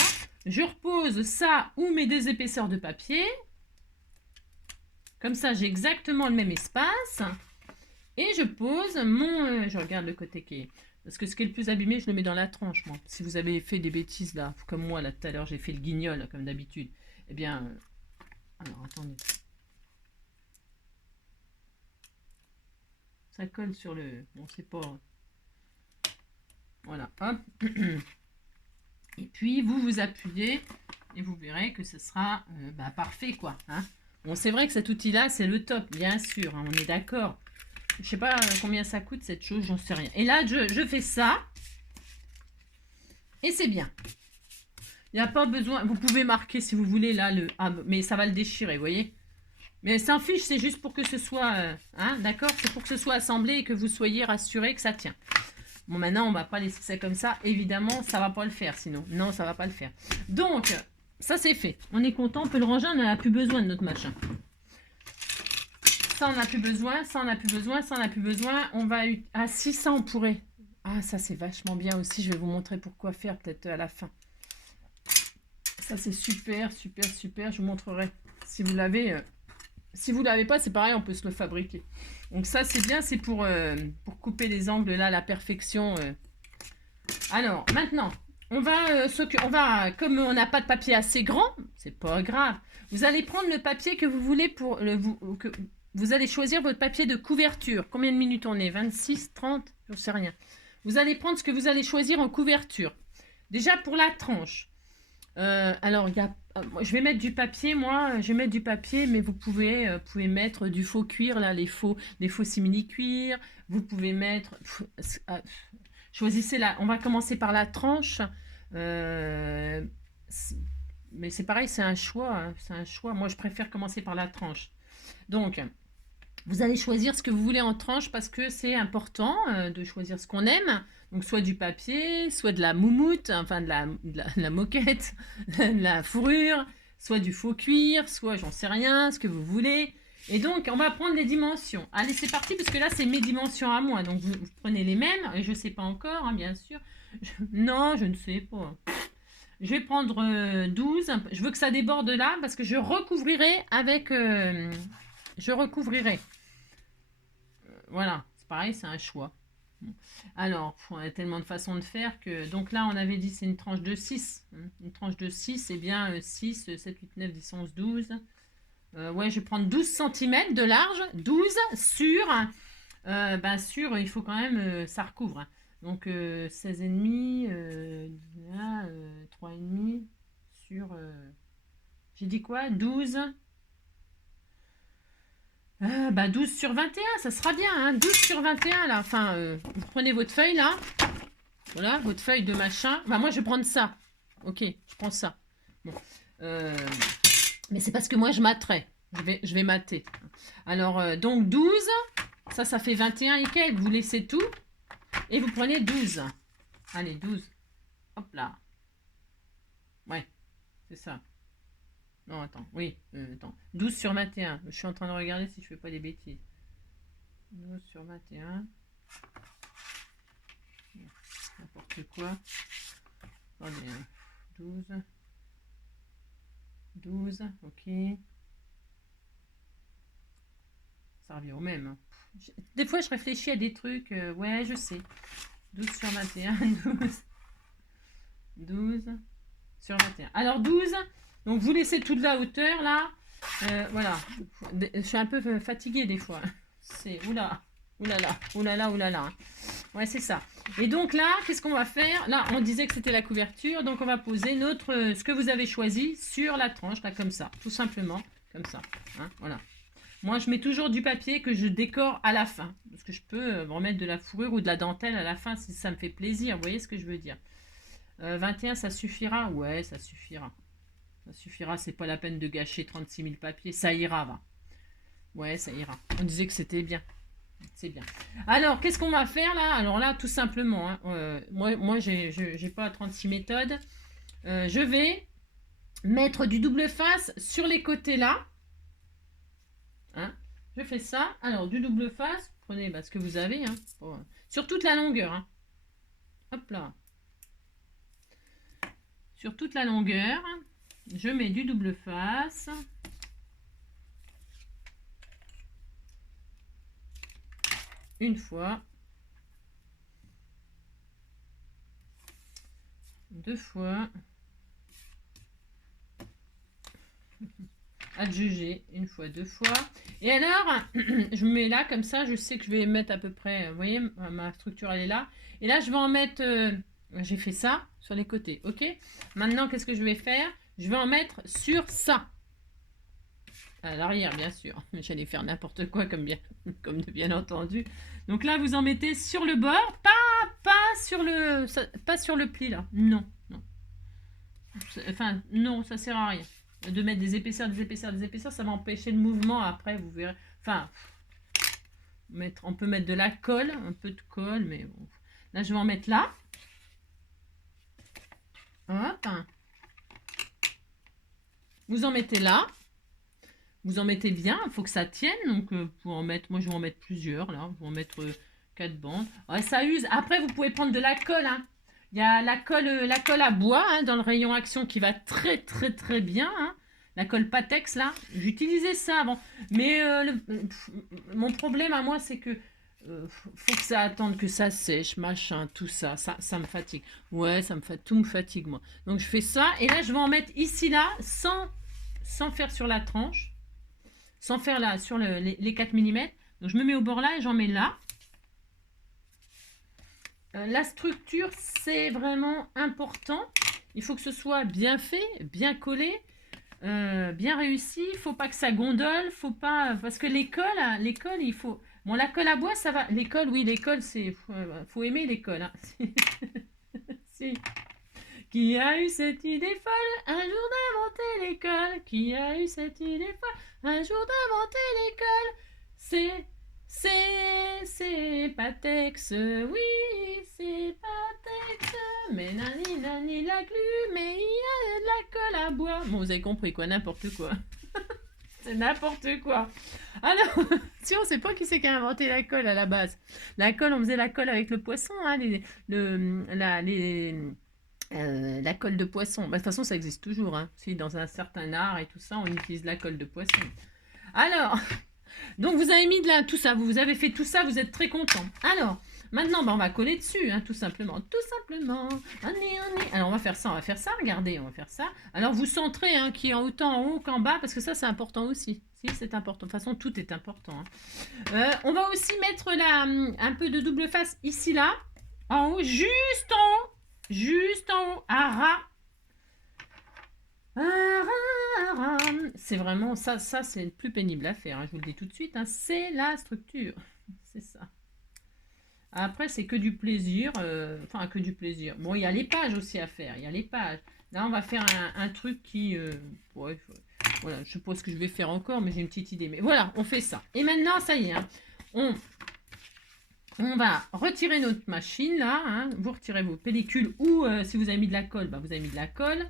Je repose ça ou mes deux épaisseurs de papier. Comme ça, j'ai exactement le même espace. Et je pose mon... je regarde le côté qui est... Parce que ce qui est le plus abîmé, je le mets dans la tranche, moi. Si vous avez fait des bêtises, là, comme moi, là, tout à l'heure, j'ai fait le guignol, là, comme d'habitude. Eh bien... alors, attendez. Ça colle sur le... Bon, c'est pas... Voilà, hop. Et puis, vous appuyez et vous verrez que ce sera parfait, quoi. Hein. Bon, c'est vrai que cet outil-là, c'est le top, bien sûr, hein, on est d'accord. Je sais pas combien ça coûte, cette chose, j'en sais rien. Et là, je fais ça. Et c'est bien. Il n'y a pas besoin... Vous pouvez marquer, si vous voulez, là, le... Ah, mais ça va le déchirer, vous voyez. Mais s'en fiche, c'est juste pour que ce soit... hein, d'accord. C'est pour que ce soit assemblé et que vous soyez rassurés que ça tient. Bon, maintenant, on va pas laisser ça comme ça. Évidemment, ça va pas le faire, sinon. Non, ça va pas le faire. Donc, ça, c'est fait. On est content, on peut le ranger, on n'en a plus besoin de notre machin. Ça, on n'a plus besoin, ça, on n'a plus besoin, ça, on n'a plus besoin. On va... Ah, si, ça, on pourrait... Ah, ça, c'est vachement bien aussi. Je vais vous montrer pourquoi faire, peut-être à la fin. Ça, c'est super, super, super. Je vous montrerai. Si vous l'avez... Si vous ne l'avez pas, c'est pareil, on peut se le fabriquer. Donc ça, c'est bien, c'est pour couper les angles là, la perfection. Alors, maintenant, on va comme on n'a pas de papier assez grand, c'est pas grave. Vous allez prendre le papier que vous voulez pour vous allez choisir votre papier de couverture. Combien de minutes on est? 26, 30? Je ne sais rien. Vous allez prendre ce que vous allez choisir en couverture. Déjà pour la tranche. Alors, je vais mettre du papier, moi, je vais mettre du papier, mais vous pouvez mettre du faux cuir, là, les faux simili-cuir. Vous pouvez mettre... choisissez là, on va commencer par la tranche. Mais c'est pareil, c'est un choix, hein, c'est un choix. Moi, je préfère commencer par la tranche. Donc, vous allez choisir ce que vous voulez en tranche parce que c'est important de choisir ce qu'on aime. Donc, soit du papier, soit de la moumoute, enfin de la moquette, de la fourrure, soit du faux cuir, soit j'en sais rien, ce que vous voulez. Et donc, on va prendre les dimensions. Allez, c'est parti, parce que là, c'est mes dimensions à moi. Donc, vous prenez les mêmes. Et je ne sais pas encore, hein, bien sûr. Non, je ne sais pas. Je vais prendre 12. Je veux que ça déborde là, parce que je recouvrirai avec... je recouvrirai. Voilà, c'est pareil, c'est un choix. Alors, on a tellement de façons de faire que... Donc là, on avait dit c'est une tranche de 6. Une tranche de 6, eh bien 6, 7, 8, 9, 10, 11, 12. Ouais, je vais prendre 12 cm de large. 12 sur... sur, il faut quand même... ça recouvre. Hein. Donc, 16,5, 3,5 sur... j'ai dit quoi? 12... 12 sur 21, ça sera bien, hein, 12 sur 21, là. Enfin, vous prenez votre feuille, là. Voilà, votre feuille de machin. Bah, moi, je vais prendre ça. Ok, je prends ça. Bon. Mais c'est parce que moi, je materai. Je vais mater. Alors, donc, 12. Ça fait 21 et quelques. Vous laissez tout. Et vous prenez 12. Allez, 12. Hop là. Ouais, c'est ça. Non, attends, oui, attends. 12 sur 21. Je suis en train de regarder si je fais pas des bêtises. 12 sur 21. N'importe quoi. Attendez, 12. 12, ok. Ça revient au même. Hein. Des fois, je réfléchis à des trucs. Ouais, je sais. 12 sur 21. 12. 12 sur 21. Alors, 12... Donc, vous laissez toute la hauteur, là. Voilà. Je suis un peu fatiguée, des fois. C'est... Oula. Oulala. Oulala, oulala. Ouais, c'est ça. Et donc, là, qu'est-ce qu'on va faire? Là, on disait que c'était la couverture. Donc, on va poser ce que vous avez choisi sur la tranche, là, comme ça. Tout simplement. Comme ça. Hein, voilà. Moi, je mets toujours du papier que je décore à la fin. Parce que je peux remettre de la fourrure ou de la dentelle à la fin si ça me fait plaisir. Vous voyez ce que je veux dire? 21, ça suffira? Ouais, ça suffira. Ça suffira, c'est pas la peine de gâcher 36 000 papiers. Ça ira, va. Ouais, ça ira. On disait que c'était bien. C'est bien. Alors, qu'est-ce qu'on va faire là? Alors là, tout simplement, hein, moi j'ai pas 36 méthodes. Je vais mettre du double face sur les côtés là. Hein. Je fais ça. Alors, du double face, prenez ce que vous avez. Hein, sur toute la longueur. Hein. Hop là. Sur toute la longueur, je mets du double face. Une fois. Deux fois. À juger, une fois, deux fois. Et alors, je mets là, comme ça, je sais que je vais mettre à peu près, vous voyez, ma structure, elle est là. Et là, je vais en mettre, j'ai fait ça sur les côtés, ok? Maintenant, qu'est-ce que je vais faire? Je vais en mettre sur ça. À l'arrière, bien sûr. J'allais faire n'importe quoi, comme bien entendu. Donc là, vous en mettez sur le bord, pas sur le pli, là. Non, non. Enfin, non, ça sert à rien de mettre des épaisseurs, ça va empêcher le mouvement après, vous verrez. Enfin, on peut mettre de la colle, un peu de colle, mais bon. Là, je vais en mettre là. Hop. Vous en mettez là. Vous en mettez bien, il faut que ça tienne. Donc, pour en mettre, moi, je vais en mettre plusieurs, là. Je vais en mettre 4 bandes. Ouais, ça use. Après, vous pouvez prendre de la colle, hein. Il y a la colle à bois hein, dans le rayon action qui va très très très bien. Hein. La colle Patex là, j'utilisais ça avant. Mais mon problème à moi c'est que faut que ça attende que ça sèche, machin, tout ça. Ça me fatigue. Ouais, tout me fatigue moi. Donc je fais ça et là je vais en mettre ici là sans faire sur la tranche, sans faire là sur les 4 mm. Donc je me mets au bord là et j'en mets là. La structure, c'est vraiment important. Il faut que ce soit bien fait, bien collé, bien réussi. Il ne faut pas que ça gondole, faut pas parce que l'école, il faut. Bon, la colle à bois, ça va. L'école, oui, l'école, c'est faut aimer l'école. Hein. Si. Qui a eu cette idée folle un jour d'inventer l'école? Qui a eu cette idée folle un jour d'inventer l'école? C'est Patex, oui, c'est Patex. Mais nani nani la glu, mais il y a de la colle à bois. Bon, vous avez compris quoi, n'importe quoi. C'est n'importe quoi. Alors, si on sait pas qui c'est qui a inventé la colle à la base. La colle, on faisait la colle avec le poisson, hein, la colle de poisson. Bah, de toute façon, ça existe toujours. Hein. Si dans un certain art et tout ça, on utilise la colle de poisson. Alors, donc vous avez mis de là tout ça, vous avez fait tout ça, vous êtes très content. Alors, maintenant, on va coller dessus, hein, tout simplement. Tout simplement. Alors, on va faire ça, regardez, on va faire ça. Alors, vous centrez, hein, qui est autant en haut qu'en bas, parce que ça, c'est important aussi. Si, c'est important. De toute façon, tout est important. Hein. On va aussi mettre un peu de double face ici, là, en haut, juste en haut, à ras. C'est vraiment ça c'est le plus pénible à faire, hein, je vous le dis tout de suite, hein, c'est la structure, c'est ça. Après c'est que du plaisir, enfin que du plaisir. Bon, il y a les pages aussi à faire, il y a les pages. Là on va faire un truc qui, ouais, voilà, je sais pas ce que je vais faire encore, mais j'ai une petite idée. Mais voilà, on fait ça. Et maintenant ça y est, hein, on va retirer notre machine là, hein, vous retirez vos pellicules ou si vous avez mis de la colle, bah, vous avez mis de la colle.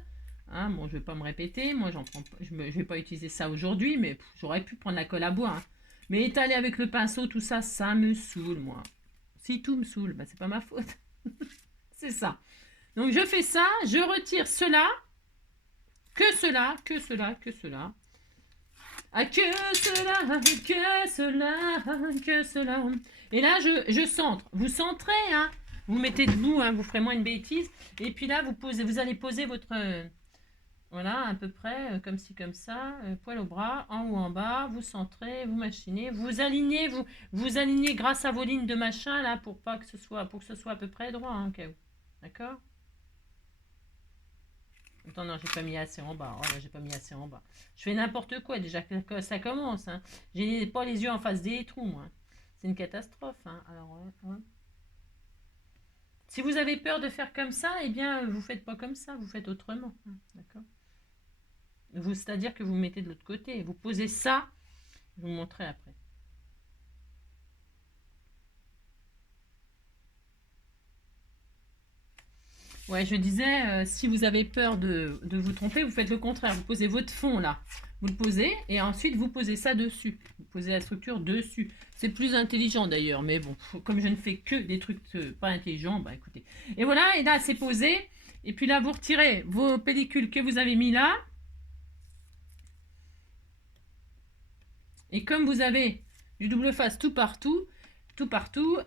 Hein, bon, je ne vais pas me répéter, moi j'en prends pas, je vais pas utiliser ça aujourd'hui, mais j'aurais pu prendre la colle à bois. Hein. Mais étaler avec le pinceau, tout ça, ça me saoule, moi. Si tout me saoule, bah, c'est pas ma faute. C'est ça. Donc je fais ça, je retire cela, que cela, que cela, que cela. Ah, que cela, que cela, que cela. Et là, je centre. Vous centrez, hein. Vous mettez debout, hein, vous ferez moins une bêtise. Et puis là, vous allez poser votre... voilà, à peu près, comme ci, comme ça, poil au bras, en haut, en bas, vous centrez, vous machinez, vous alignez, vous alignez grâce à vos lignes de machin, là, pour que ce soit à peu près droit, hein, cas où. D'accord? Attends, non, j'ai pas mis assez en bas. Oh là, j'ai pas mis assez en bas. Je fais n'importe quoi, déjà que ça commence, hein. J'ai pas les yeux en face des trous, moi. C'est une catastrophe, hein. Alors, ouais. Si vous avez peur de faire comme ça, eh bien, vous faites pas comme ça, vous faites autrement. Hein, d'accord? C'est-à-dire que vous mettez de l'autre côté. Vous posez ça, je vous montrerai après. Ouais, je disais, si vous avez peur de vous tromper, vous faites le contraire. Vous posez votre fond là. Vous le posez et ensuite vous posez ça dessus. Vous posez la structure dessus. C'est plus intelligent d'ailleurs, mais bon, comme je ne fais que des trucs pas intelligents, bah écoutez. Et voilà, et là c'est posé. Et puis là, vous retirez vos pellicules que vous avez mis là. Et comme vous avez du double face tout partout,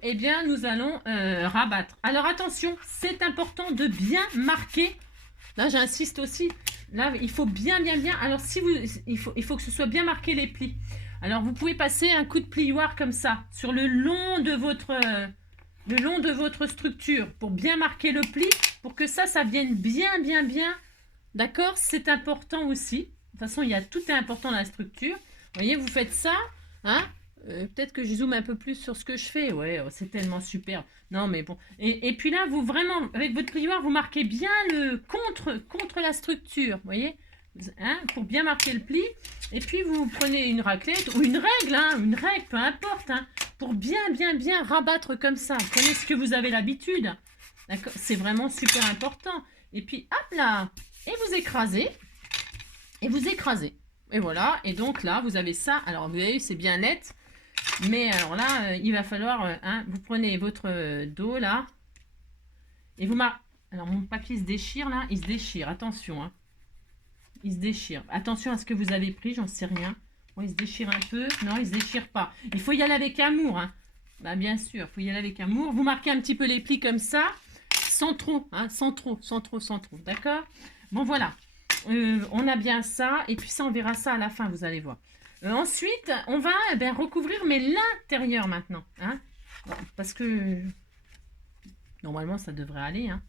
eh bien nous allons rabattre. Alors attention, c'est important de bien marquer. Là, j'insiste aussi. Là, il faut bien. Alors, si vous, il faut que ce soit bien marqué les plis. Alors, vous pouvez passer un coup de plioir comme ça sur le long de votre structure pour bien marquer le pli, pour que ça vienne bien. D'accord? C'est important aussi. De toute façon, tout est important dans la structure. Vous voyez, vous faites ça, hein? Peut-être que je zoome un peu plus sur ce que je fais. Ouais, oh, c'est tellement super. Non, mais bon. Et puis là, vous vraiment, avec votre plioir, vous marquez bien le contre la structure. Vous voyez, hein, pour bien marquer le pli. Et puis, vous prenez une raclette ou une règle, hein, peu importe, hein, pour bien rabattre comme ça. Prenez ce que vous avez l'habitude. D'accord? C'est vraiment super important. Et puis, hop là. Et vous écrasez. Et voilà. Et donc là, vous avez ça. Alors, vous voyez, c'est bien net. Mais alors là, il va falloir, hein, vous prenez votre dos là, et vous marquez. Alors mon papier se déchire là, il se déchire, attention, hein. Il se déchire. Attention à ce que vous avez pris, j'en sais rien. Bon, il se déchire un peu, non, il se déchire pas. Il faut y aller avec amour, hein. Bah bien sûr, il faut y aller avec amour. Vous marquez un petit peu les plis comme ça, sans trop, hein, sans trop, d'accord? Bon voilà, on a bien ça, et puis ça, on verra ça à la fin, vous allez voir. Ensuite, on va recouvrir, mais l'intérieur maintenant. Hein, parce que normalement, ça devrait aller. Hein.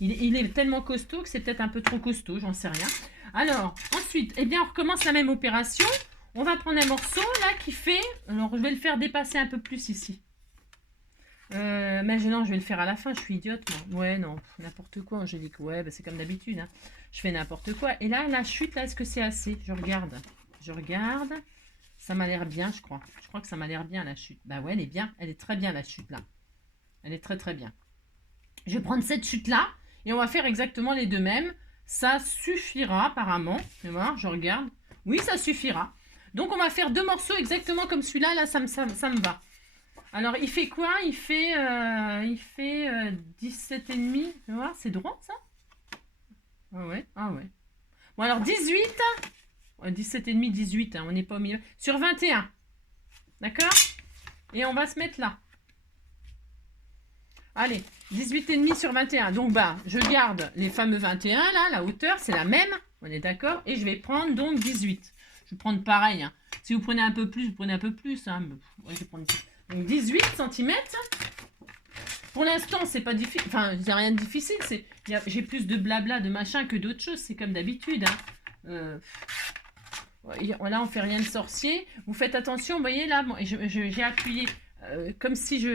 Il est tellement costaud que c'est peut-être un peu trop costaud, j'en sais rien. Alors, ensuite, on recommence la même opération. On va prendre un morceau là qui fait... Alors, je vais le faire dépasser un peu plus ici. Mais non, je vais le faire à la fin, je suis idiote. Moi. Ouais, non, n'importe quoi, Angélique. Ouais, c'est comme d'habitude. Hein. Je fais n'importe quoi. Et là, la chute, là, est-ce que c'est assez? Je regarde. Ça m'a l'air bien, je crois. Je crois que ça m'a l'air bien, la chute. Bah ouais, elle est bien. Elle est très bien, la chute, là. Elle est très bien. Je vais prendre cette chute-là et on va faire exactement les deux mêmes. Ça suffira, apparemment. Tu vois, je regarde. Oui, ça suffira. Donc, on va faire deux morceaux exactement comme celui-là. Là, ça me va. Alors, il fait quoi? Il fait 17,5. Tu vois, c'est droit, ça? Ah ouais. Bon, alors, 18... 17,5, 18, hein, on n'est pas au milieu. Sur 21. D'accord? Et on va se mettre là. Allez, 18,5 sur 21. Donc, je garde les fameux 21, là, la hauteur, c'est la même. On est d'accord? Et je vais prendre donc 18. Je vais prendre pareil. Hein. Si vous prenez un peu plus, vous prenez un peu plus. Hein. Ouais, je vais prendre donc 18 cm. Pour l'instant, c'est pas difficile. Enfin, il n'y a rien de difficile. J'ai plus de blabla, de machin que d'autres choses. C'est comme d'habitude. Hein. Là, on fait rien de sorcier. Vous faites attention, vous voyez là, j'ai appuyé comme si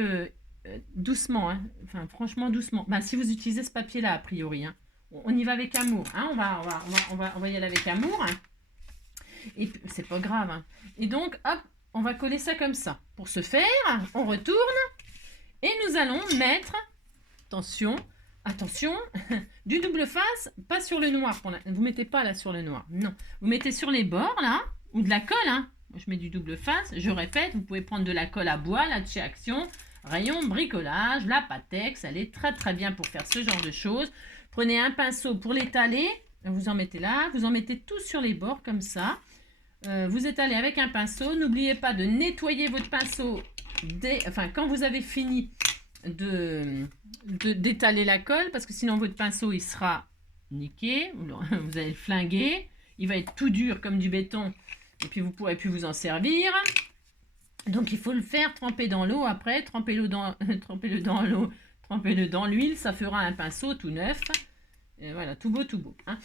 doucement, hein, enfin franchement doucement. Si vous utilisez ce papier-là, a priori, hein, on y va avec amour. Hein, on va y aller avec amour. Hein, et c'est pas grave. Hein. Et donc, hop, on va coller ça comme ça. Pour ce faire, on retourne et nous allons mettre, attention, du double face, pas sur le noir. Vous mettez pas là sur le noir, non. Vous mettez sur les bords là, ou de la colle. Hein. Moi, je mets du double face. Je répète, vous pouvez prendre de la colle à bois, là de chez Action, rayon bricolage, la Patex, elle est très bien pour faire ce genre de choses. Prenez un pinceau pour l'étaler, vous en mettez là, vous en mettez tout sur les bords comme ça. Vous étalez avec un pinceau. N'oubliez pas de nettoyer votre pinceau quand vous avez fini d'étaler la colle, parce que sinon votre pinceau il sera niqué, vous allez le flinguer, il va être tout dur comme du béton et puis vous pourrez plus vous en servir. Donc il faut le faire tremper dans l'eau après, trempez-le dans l'eau, trempez-le dans l'huile, ça fera un pinceau tout neuf. Et voilà, tout beau. Hein.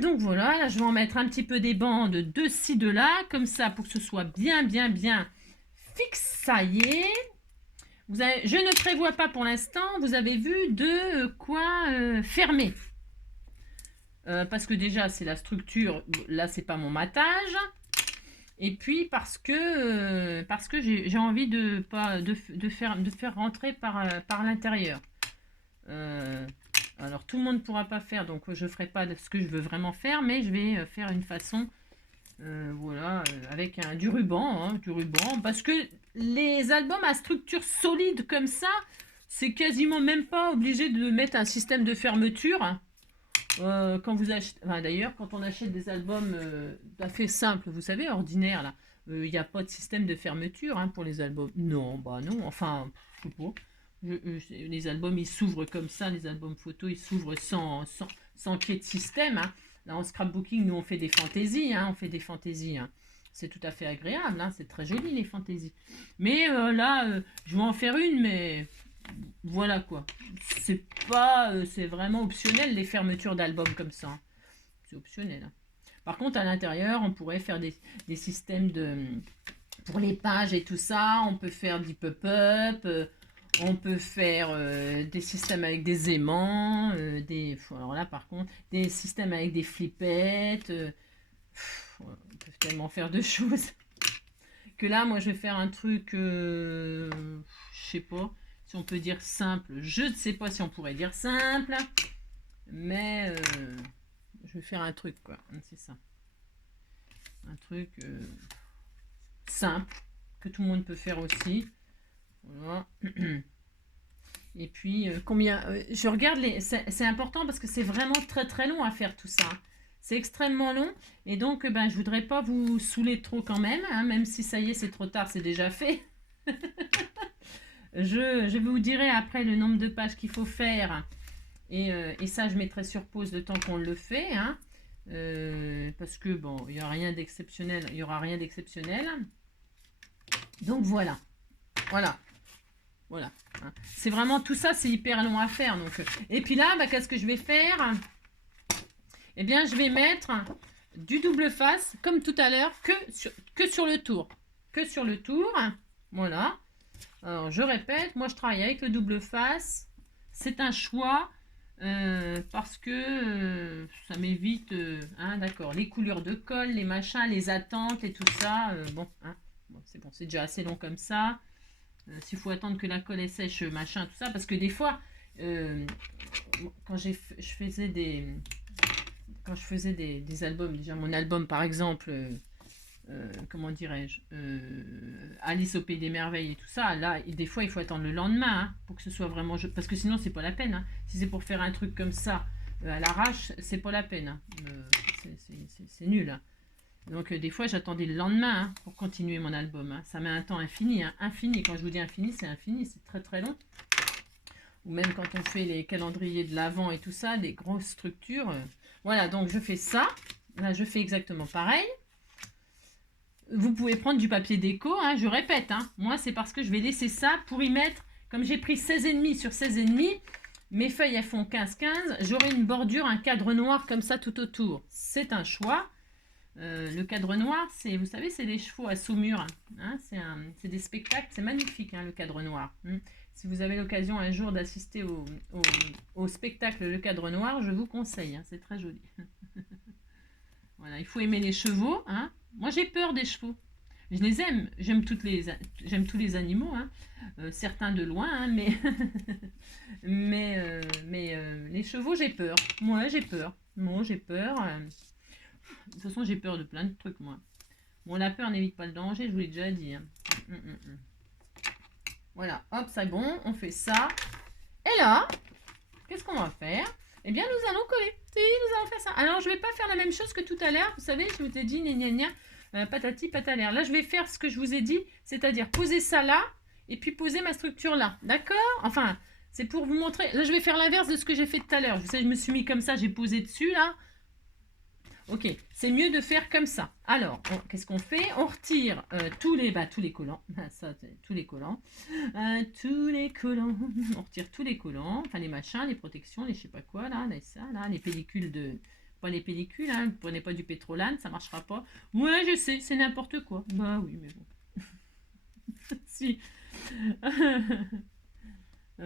Donc voilà, là je vais en mettre un petit peu des bandes de ci, de là, comme ça pour que ce soit bien fixaillé. Je ne prévois pas pour l'instant, vous avez vu, de quoi fermer. Parce que déjà, c'est la structure, là, c'est pas mon matage. Et puis, parce que j'ai envie de faire rentrer par l'intérieur. Alors tout le monde ne pourra pas faire, donc je ne ferai pas ce que je veux vraiment faire, mais je vais faire une façon, voilà, avec du ruban, hein, parce que les albums à structure solide comme ça, c'est quasiment même pas obligé de mettre un système de fermeture. Quand vous achetez, enfin, d'ailleurs, quand on achète des albums tout à fait simples, vous savez, ordinaires, là, il n'y a pas de système de fermeture hein, pour les albums. Non, bah non, enfin, je sais pas. Les albums, ils s'ouvrent comme ça, les albums photos, ils s'ouvrent sans qu'il y ait de système. Hein. Là, en scrapbooking, nous, on fait des fantaisies. Hein, on fait des fantaisies. Hein. C'est tout à fait agréable. Hein, c'est très joli, les fantaisies. Mais là, je vais en faire une, mais voilà quoi. C'est pas, c'est vraiment optionnel les fermetures d'albums comme ça. Hein. C'est optionnel. Hein. Par contre, à l'intérieur, on pourrait faire des systèmes pour les pages et tout ça. On peut faire du pop-up. On peut faire des systèmes avec des aimants. Alors là, par contre, des systèmes avec des flippettes. On peut tellement faire de choses. Que là, moi, je vais faire un truc, je sais pas si on peut dire simple. Je ne sais pas si on pourrait dire simple, mais je vais faire un truc, quoi. C'est ça. Un truc simple, que tout le monde peut faire aussi. Voilà. Et puis, combien... je regarde les... C'est important parce que c'est vraiment très très long à faire tout ça. C'est extrêmement long. Et donc, je voudrais pas vous saouler trop quand même. Hein, même si ça y est, c'est trop tard, c'est déjà fait. Je vous dirai après le nombre de pages qu'il faut faire. Et ça, je mettrai sur pause le temps qu'on le fait. Hein, parce que, bon, il n'y aura rien d'exceptionnel. Il y aura rien d'exceptionnel. Donc, voilà. Voilà. Voilà. Hein. C'est vraiment tout ça, c'est hyper long à faire. Donc. Et puis là, qu'est-ce que je vais faire? Eh bien, je vais mettre du double face, comme tout à l'heure, que sur le tour. Que sur le tour. Voilà. Alors, je répète, moi, je travaille avec le double face. C'est un choix parce que ça m'évite, hein, d'accord, les coulures de colle, les machins, les attentes et tout ça. Bon, c'est bon, c'est déjà assez long comme ça. S'il faut attendre que la colle est sèche, machin, tout ça, parce que des fois, quand je faisais des albums, déjà mon album par exemple, comment dirais-je, Alice au Pays des Merveilles et tout ça, là, des fois il faut attendre le lendemain hein, pour que ce soit vraiment... Parce que sinon c'est pas la peine. Hein. Si c'est pour faire un truc comme ça à l'arrache, c'est pas la peine. Hein. C'est nul. Hein. Donc des fois j'attendais le lendemain hein, pour continuer mon album. Hein. Ça met un temps infini. Hein. Infini, quand je vous dis infini, c'est très très long. Ou même quand on fait les calendriers de l'Avent et tout ça, les grosses structures. Voilà, donc je fais ça. Là, je fais exactement pareil. Vous pouvez prendre du papier déco, hein, je répète. Hein. Moi, c'est parce que je vais laisser ça pour y mettre, comme j'ai pris 16,5 sur 16,5, mes feuilles, elles font 15-15. J'aurai une bordure, un cadre noir comme ça tout autour. C'est un choix. Le cadre noir, vous savez, c'est des chevaux à Saumur. Hein, c'est des spectacles, c'est magnifique, hein, le cadre noir. Si vous avez l'occasion un jour d'assister au spectacle Le Cadre Noir, je vous conseille, hein, c'est très joli. Voilà, il faut aimer les chevaux. Hein. Moi, j'ai peur des chevaux. Je les aime, j'aime tous les animaux, hein. Certains de loin, hein, mais les chevaux, j'ai peur. Moi, j'ai peur. Moi, j'ai peur. De toute façon, j'ai peur de plein de trucs, moi. Bon, la peur n'évite pas le danger, je vous l'ai déjà dit. Hein. Voilà, hop, c'est bon, on fait ça. Et là, qu'est-ce qu'on va faire? Eh bien, nous allons coller. Si, nous allons faire ça. Alors, je ne vais pas faire la même chose que tout à l'heure. Vous savez, je vous ai dit, gna gna gna, patati patalaire. Là, je vais faire ce que je vous ai dit, c'est-à-dire poser ça là, et puis poser ma structure là. D'accord? Enfin, c'est pour vous montrer. Là, je vais faire l'inverse de ce que j'ai fait tout à l'heure. Vous savez, je me suis mis comme ça, j'ai posé dessus, là. Ok, c'est mieux de faire comme ça. Alors, qu'est-ce qu'on fait? On retire tous les collants. Ça, tous les collants. Tous les collants. On retire tous les collants. Enfin, les machins, les protections, les je sais pas quoi, là, les pellicules de... Pas les pellicules, hein. Vous prenez pas du pétrolane, ça marchera pas. Ouais, je sais, c'est n'importe quoi. Bah oui, mais bon. Si.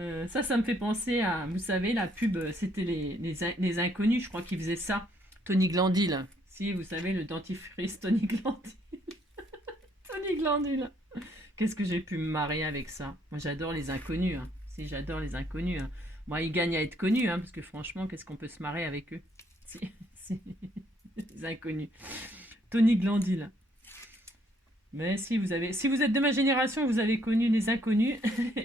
Ça me fait penser à, vous savez, la pub, c'était les inconnus, je crois qu'ils faisaient ça. Tony Glandil. Si, vous savez, le dentifrice Tony Glandil. Tony Glandil. Qu'est-ce que j'ai pu me marrer avec ça? Moi, j'adore les inconnus. Hein. Si, j'adore les inconnus. Hein. Bon, ils gagnent à être connus, hein, parce que franchement, qu'est-ce qu'on peut se marrer avec eux? C'est des inconnus. Tony Glandy, là. Mais si vous êtes de ma génération, vous avez connu les inconnus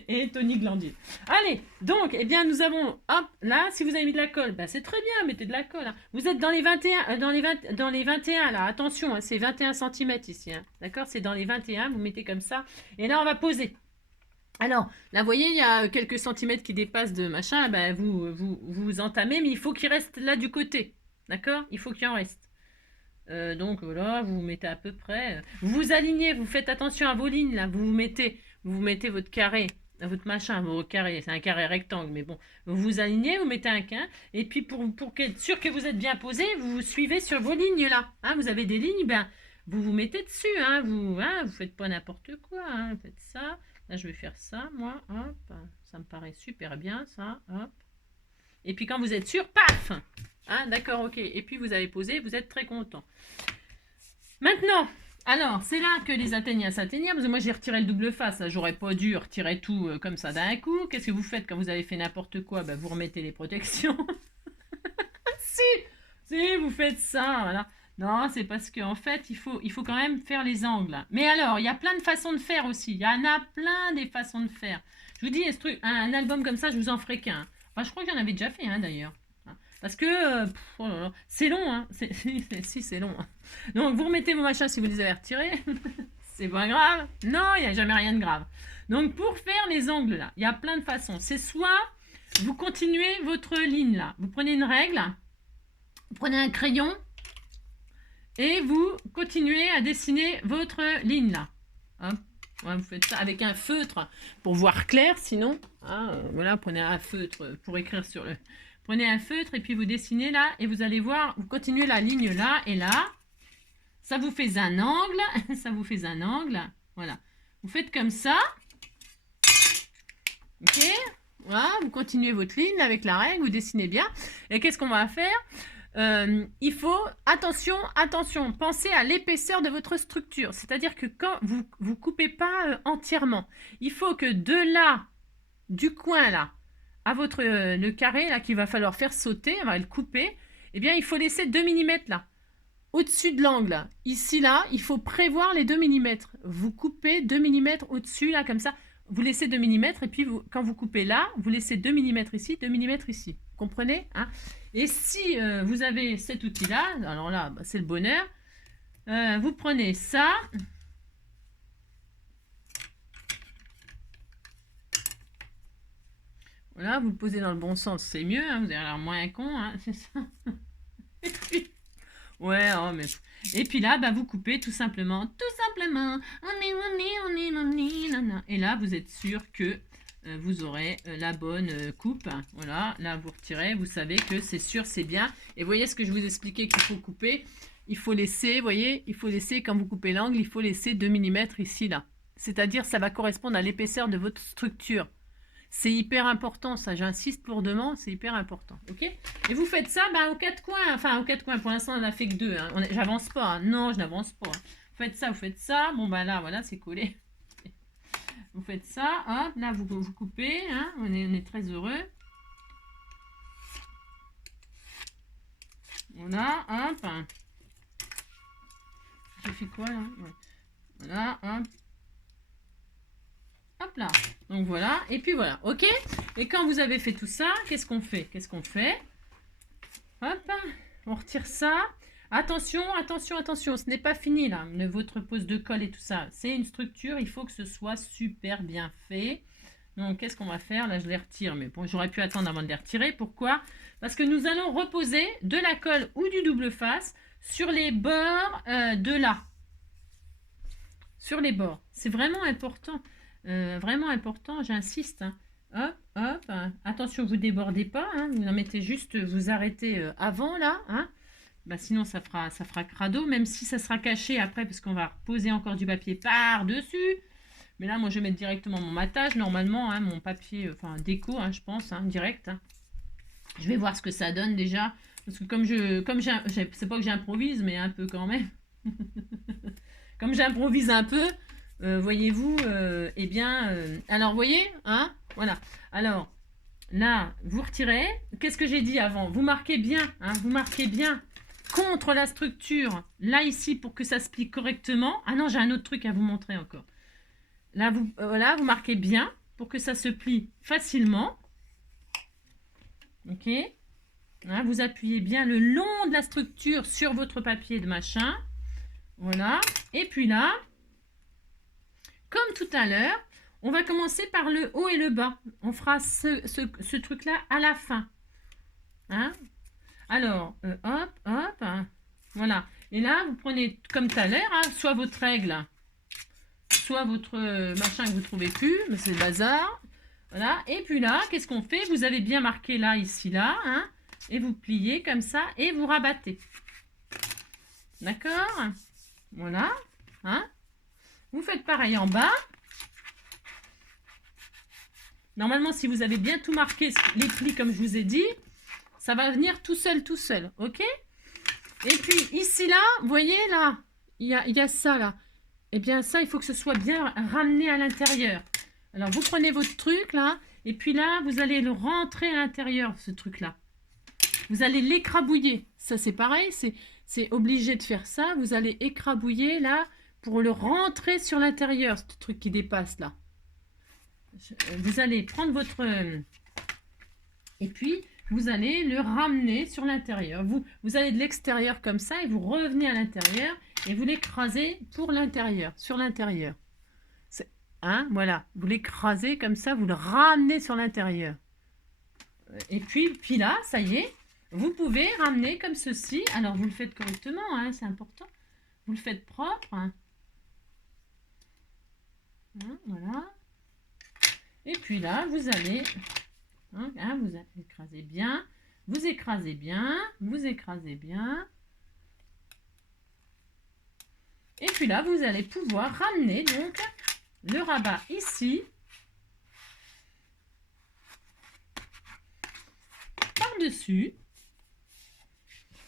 et Tony Glandy. Allez, donc, eh bien, nous avons, hop, là, si vous avez mis de la colle, bah, c'est très bien, mettez de la colle. Hein. Vous êtes dans les 21, dans les 21, là, attention, hein, c'est 21 cm ici, hein, d'accord? C'est dans les 21, vous mettez comme ça, et là, on va poser. Alors, là, vous voyez, il y a quelques centimètres qui dépassent de machin, bah, vous entamez, mais il faut qu'il reste là du côté, d'accord? Il faut qu'il en reste. Donc voilà, vous vous mettez à peu près. Vous vous alignez, vous faites attention à vos lignes là. Vous vous mettez votre carré, votre machin, vos carrés. C'est un carré rectangle, mais bon. Vous vous alignez, vous mettez un quin. Et puis pour être sûr que vous êtes bien posé, vous vous suivez sur vos lignes là. Hein, vous avez des lignes, ben vous vous mettez dessus. Vous faites pas n'importe quoi. Hein, vous faites ça. Là, je vais faire ça, moi. Hop, ça me paraît super bien, ça. Hop. Et puis quand vous êtes sûr, paf! Ah, d'accord, ok. Et puis vous avez posé, vous êtes très content. Maintenant, alors, c'est là que les athéniens s'atteignaient, parce que moi j'ai retiré le double face, j'aurais pas dû retirer tout comme ça d'un coup. Qu'est-ce que vous faites quand vous avez fait n'importe quoi? Vous remettez les protections. si, vous faites ça, voilà. Non, c'est parce qu'en fait, il faut quand même faire les angles. Mais alors, il y a plein de façons de faire aussi. Il y en a plein des façons de faire. Je vous dis, un album comme ça, je vous en ferai qu'un. Enfin, je crois que j'en avais déjà fait d'ailleurs. Parce que oh c'est long, hein. Si, c'est long. Hein. Donc, vous remettez vos machins si vous les avez retirés. C'est pas grave. Non, il n'y a jamais rien de grave. Donc, pour faire les angles là, il y a plein de façons. C'est soit vous continuez votre ligne là. Vous prenez une règle, vous prenez un crayon et vous continuez à dessiner votre ligne là. Hop. Ouais, vous faites ça avec un feutre pour voir clair, sinon, voilà, prenez un feutre pour écrire sur le... Prenez un feutre et puis vous dessinez là et vous allez voir, vous continuez la ligne là et là. Ça vous fait un angle, ça vous fait un angle. Voilà. Vous faites comme ça. Ok. Voilà, vous continuez votre ligne avec la règle, vous dessinez bien. Et qu'est-ce qu'on va faire? Il faut, attention, pensez à l'épaisseur de votre structure. C'est-à-dire que quand vous coupez pas entièrement, il faut que de là, du coin là, à le carré là qu'il va falloir faire sauter, on va le couper, eh bien il faut laisser 2 mm là. Au-dessus de l'angle, ici là, il faut prévoir les 2 mm. Vous coupez 2 mm au-dessus là comme ça, vous laissez 2 mm et puis quand vous coupez là, vous laissez 2 mm ici, 2 mm ici. Vous comprenez hein? Et si vous avez cet outil là, alors là c'est le bonheur, vous prenez ça. Voilà, vous le posez dans le bon sens, c'est mieux, hein, vous avez l'air moins con, hein, c'est ça. Et puis, ouais, oh, mais... Et puis là, vous coupez tout simplement. Et là, vous êtes sûr que vous aurez la bonne coupe. Voilà, là, vous retirez, vous savez que c'est sûr, c'est bien. Et voyez ce que je vous expliquais qu'il faut couper. Il faut laisser, vous voyez, il faut laisser, quand vous coupez l'angle, il faut laisser 2 mm ici, là. C'est-à-dire, ça va correspondre à l'épaisseur de votre structure. C'est hyper important, ça, j'insiste lourdement, c'est hyper important, ok? Et vous faites ça aux 4 coins, enfin aux 4 coins, pour l'instant on n'a fait que 2, hein. J'avance pas, hein. Non, je n'avance pas. Hein. Vous faites ça, bon là, voilà, c'est collé. Vous faites ça, hop, là vous coupez, hein. On est très heureux. Voilà, hop. J'ai fait quoi là? Ouais. Voilà, hop. Hop là. Donc voilà, et puis voilà, ok? Et quand vous avez fait tout ça, qu'est-ce qu'on fait? Hop, on retire ça. Attention, ce n'est pas fini là, votre pose de colle et tout ça. C'est une structure, il faut que ce soit super bien fait. Donc qu'est-ce qu'on va faire? Là, je les retire, mais bon, j'aurais pu attendre avant de les retirer. Pourquoi? Parce que nous allons reposer de la colle ou du double face sur les bords de là. Sur les bords. C'est vraiment important. J'insiste. Hein. Hop, hop. Hein. Attention, vous débordez pas. Hein. Vous en mettez juste, vous arrêtez avant là. Hein. Sinon, ça fera crado, même si ça sera caché après, parce qu'on va reposer encore du papier par-dessus. Mais là, moi, je vais mettre directement mon matage, normalement, hein, mon papier, enfin, déco, hein, je pense, hein, direct. Hein. Je vais voir ce que ça donne déjà. Parce que c'est pas que j'improvise, mais un peu quand même. Comme j'improvise un peu, voyez-vous, alors, voyez, hein, voilà. Alors, là, vous retirez. Qu'est-ce que j'ai dit avant? Vous marquez bien, hein, vous marquez bien contre la structure, là, ici, pour que ça se plie correctement. Ah non, j'ai un autre truc à vous montrer encore. Là, voilà, vous marquez bien pour que ça se plie facilement. Ok. Hein, vous appuyez bien le long de la structure sur votre papier de machin. Voilà. Et puis là, comme tout à l'heure, on va commencer par le haut et le bas. On fera ce truc-là à la fin. Hein? Alors, hop, hop. Hein. Voilà. Et là, vous prenez comme tout à l'heure, hein, soit votre règle, soit votre machin que vous ne trouvez plus, mais c'est le bazar. Voilà. Et puis là, qu'est-ce qu'on fait? Vous avez bien marqué là, ici, là. Hein, et vous pliez comme ça et vous rabattez. D'accord? Voilà. Hein? Vous faites pareil en bas. Normalement, si vous avez bien tout marqué, les plis comme je vous ai dit, ça va venir tout seul, ok? Et puis ici, là, vous voyez, là, il y a ça, là. Eh bien, ça, il faut que ce soit bien ramené à l'intérieur. Alors, vous prenez votre truc, là, et puis là, vous allez le rentrer à l'intérieur, ce truc-là. Vous allez l'écrabouiller. Ça, c'est pareil, c'est obligé de faire ça. Vous allez écrabouiller, là, pour le rentrer sur l'intérieur, ce truc qui dépasse, là. Vous allez prendre votre... et puis, vous allez le ramener sur l'intérieur. Vous allez de l'extérieur comme ça et vous revenez à l'intérieur et vous l'écrasez pour l'intérieur, sur l'intérieur. Hein, voilà, vous l'écrasez comme ça, vous le ramenez sur l'intérieur. Et puis là, ça y est, vous pouvez ramener comme ceci. Alors, vous le faites correctement, hein, c'est important. Vous le faites propre. Hein. Hein, voilà. Et puis là, vous allez, hein, vous écrasez bien, vous écrasez bien, vous écrasez bien. Et puis là, vous allez pouvoir ramener donc le rabat ici, par-dessus.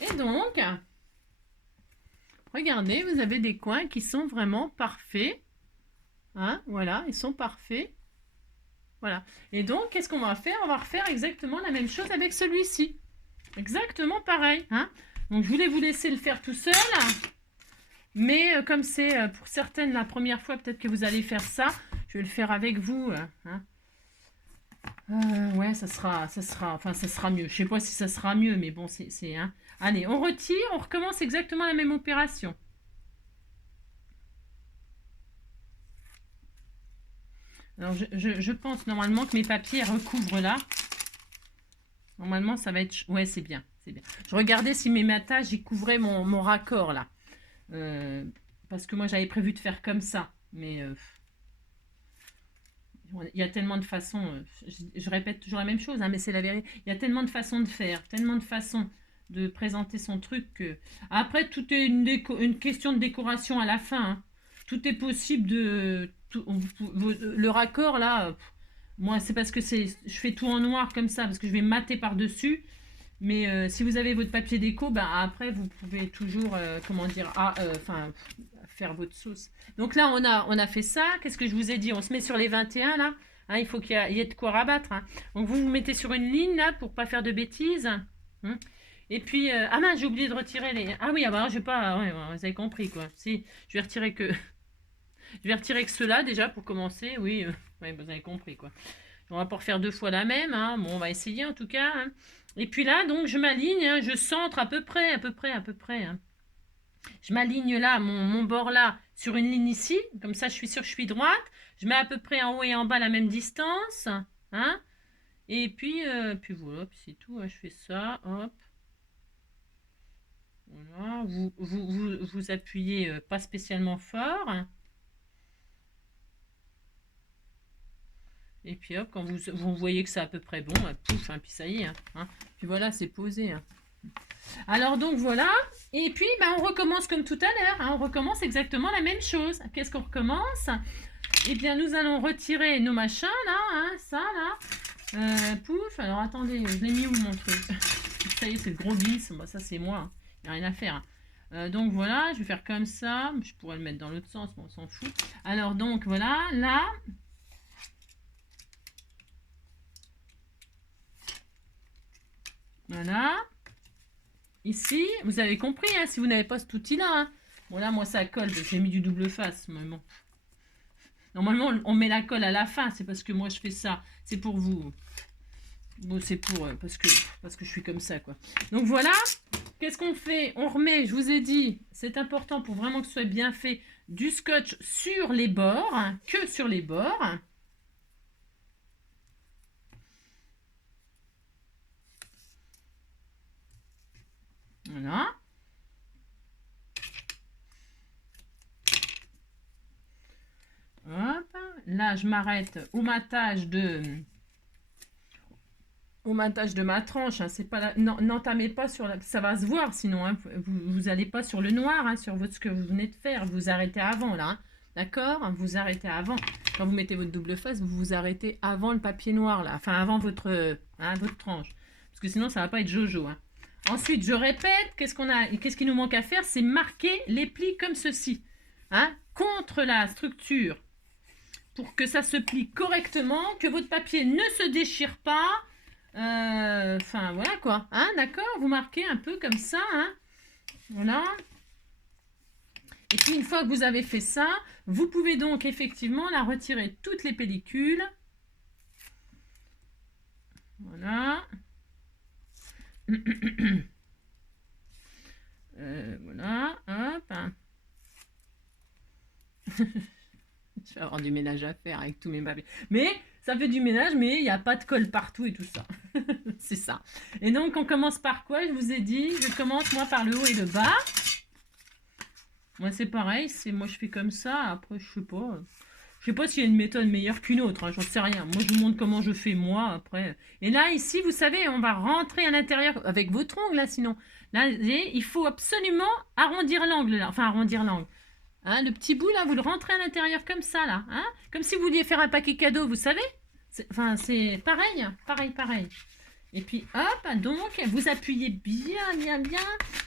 Et donc, regardez, vous avez des coins qui sont vraiment parfaits. Hein, voilà, ils sont parfaits. Voilà. Et donc, qu'est-ce qu'on va faire? On va refaire exactement la même chose avec celui-ci. Exactement pareil. Hein. Donc, je voulais vous laisser le faire tout seul. Mais comme c'est pour certaines la première fois, peut-être que vous allez faire ça. Je vais le faire avec vous. Hein. Ouais, ça sera mieux. Je sais pas si ça sera mieux, mais bon, c'est hein. Allez, on retire, on recommence exactement la même opération. Alors, je pense normalement que mes papiers recouvrent là. Normalement, ça va être... Ouais, c'est bien, c'est bien. Je regardais si mes matages, ils couvraient mon raccord là. Parce que moi, j'avais prévu de faire comme ça. Mais il y a tellement de façons... je répète toujours la même chose, hein, mais c'est la vérité. Il y a tellement de façons de faire, tellement de façons de présenter son truc que... Après, tout est une question de décoration à la fin. Hein. Tout est possible de... le raccord là... Moi, c'est parce que je fais tout en noir comme ça, parce que je vais mater par-dessus. Mais si vous avez votre papier déco, ben, après, vous pouvez toujours, comment dire, faire votre sauce. Donc là, on a fait ça. Qu'est-ce que je vous ai dit? On se met sur les 21, là. Hein, il faut qu'il y ait de quoi rabattre. Hein. Donc, vous mettez sur une ligne, là, pour pas faire de bêtises. Hein. Et puis, ah mince, j'ai oublié de retirer les... Ah oui, ah bah, je vais pas... Ouais, vous avez compris, quoi. Si, je vais retirer que... Je vais retirer que ceux-là, déjà, pour commencer. Oui, ouais, vous avez compris, quoi. On va pas refaire deux fois la même. Hein. Bon, on va essayer, en tout cas. Hein. Et puis là, donc, je m'aligne. Hein, je centre à peu près. Hein. Je m'aligne là, mon bord là, sur une ligne ici. Comme ça, je suis sûre que je suis droite. Je mets à peu près en haut et en bas la même distance. Hein. Et puis voilà, puis c'est tout. Hein, je fais ça, hop. Voilà. Vous appuyez pas spécialement fort. Hein. Et puis hop, quand vous voyez que c'est à peu près bon, pouf, hein, puis ça y est. Hein. Puis voilà, c'est posé. Hein. Alors donc voilà. Et puis on recommence comme tout à l'heure. Hein. On recommence exactement la même chose. Qu'est-ce qu'on recommence? Eh bien, nous allons retirer nos machins là. Hein, ça là. Pouf. Alors attendez, je l'ai mis où mon truc? Ça y est, c'est le gros bis. Bah, ça c'est moi. Il n'y a rien à faire. Hein. Donc voilà, je vais faire comme ça. Je pourrais le mettre dans l'autre sens, mais on s'en fout. Alors donc voilà, là. Voilà. Ici, vous avez compris, hein, si vous n'avez pas cet outil-là. Hein. Bon, là, moi, ça colle, j'ai mis du double face, mais bon. Normalement, on met la colle à la fin, c'est parce que moi, je fais ça. C'est pour vous. Bon, c'est pour... parce que je suis comme ça, quoi. Donc, voilà. Qu'est-ce qu'on fait? On remet, je vous ai dit, c'est important pour vraiment que ce soit bien fait, du scotch sur les bords, hein, que sur les bords. Voilà. Hop. Là, je m'arrête au matage de ma tranche. Hein. C'est pas la... N'entamez pas sur la... Ça va se voir sinon. Hein. Vous n'allez pas sur le noir, hein, sur ce que vous venez de faire. Vous arrêtez avant là. Hein. D'accord? Vous arrêtez avant. Quand vous mettez votre double face, vous vous arrêtez avant le papier noir là. Enfin, avant votre tranche. Parce que sinon, ça va pas être jojo. Hein. Ensuite, je répète, qu'est-ce qui nous manque à faire? C'est marquer les plis comme ceci. Hein, contre la structure. Pour que ça se plie correctement, que votre papier ne se déchire pas. Enfin, voilà quoi. Hein, d'accord? Vous marquez un peu comme ça. Hein, voilà. Et puis, une fois que vous avez fait ça, vous pouvez donc effectivement la retirer toutes les pellicules. Voilà. Voilà, hop. Je vais avoir du ménage à faire avec tous mes papiers. Mais ça fait du ménage, mais il n'y a pas de colle partout et tout ça. C'est ça. Et donc, on commence par quoi? Je vous ai dit, je commence moi par le haut et le bas. Moi, c'est pareil. Moi, je fais comme ça. Après, je sais pas. Je sais pas s'il y a une méthode meilleure qu'une autre. Hein, j'en sais rien. Moi, je vous montre comment je fais moi après. Et là, ici, vous savez, on va rentrer à l'intérieur avec votre ongle là, sinon. Là, il faut absolument arrondir l'angle là. Enfin, arrondir l'angle. Hein, le petit bout là, vous le rentrez à l'intérieur comme ça là. Hein, comme si vous vouliez faire un paquet cadeau, vous savez. Enfin, c'est pareil, pareil. Et puis hop, donc vous appuyez bien.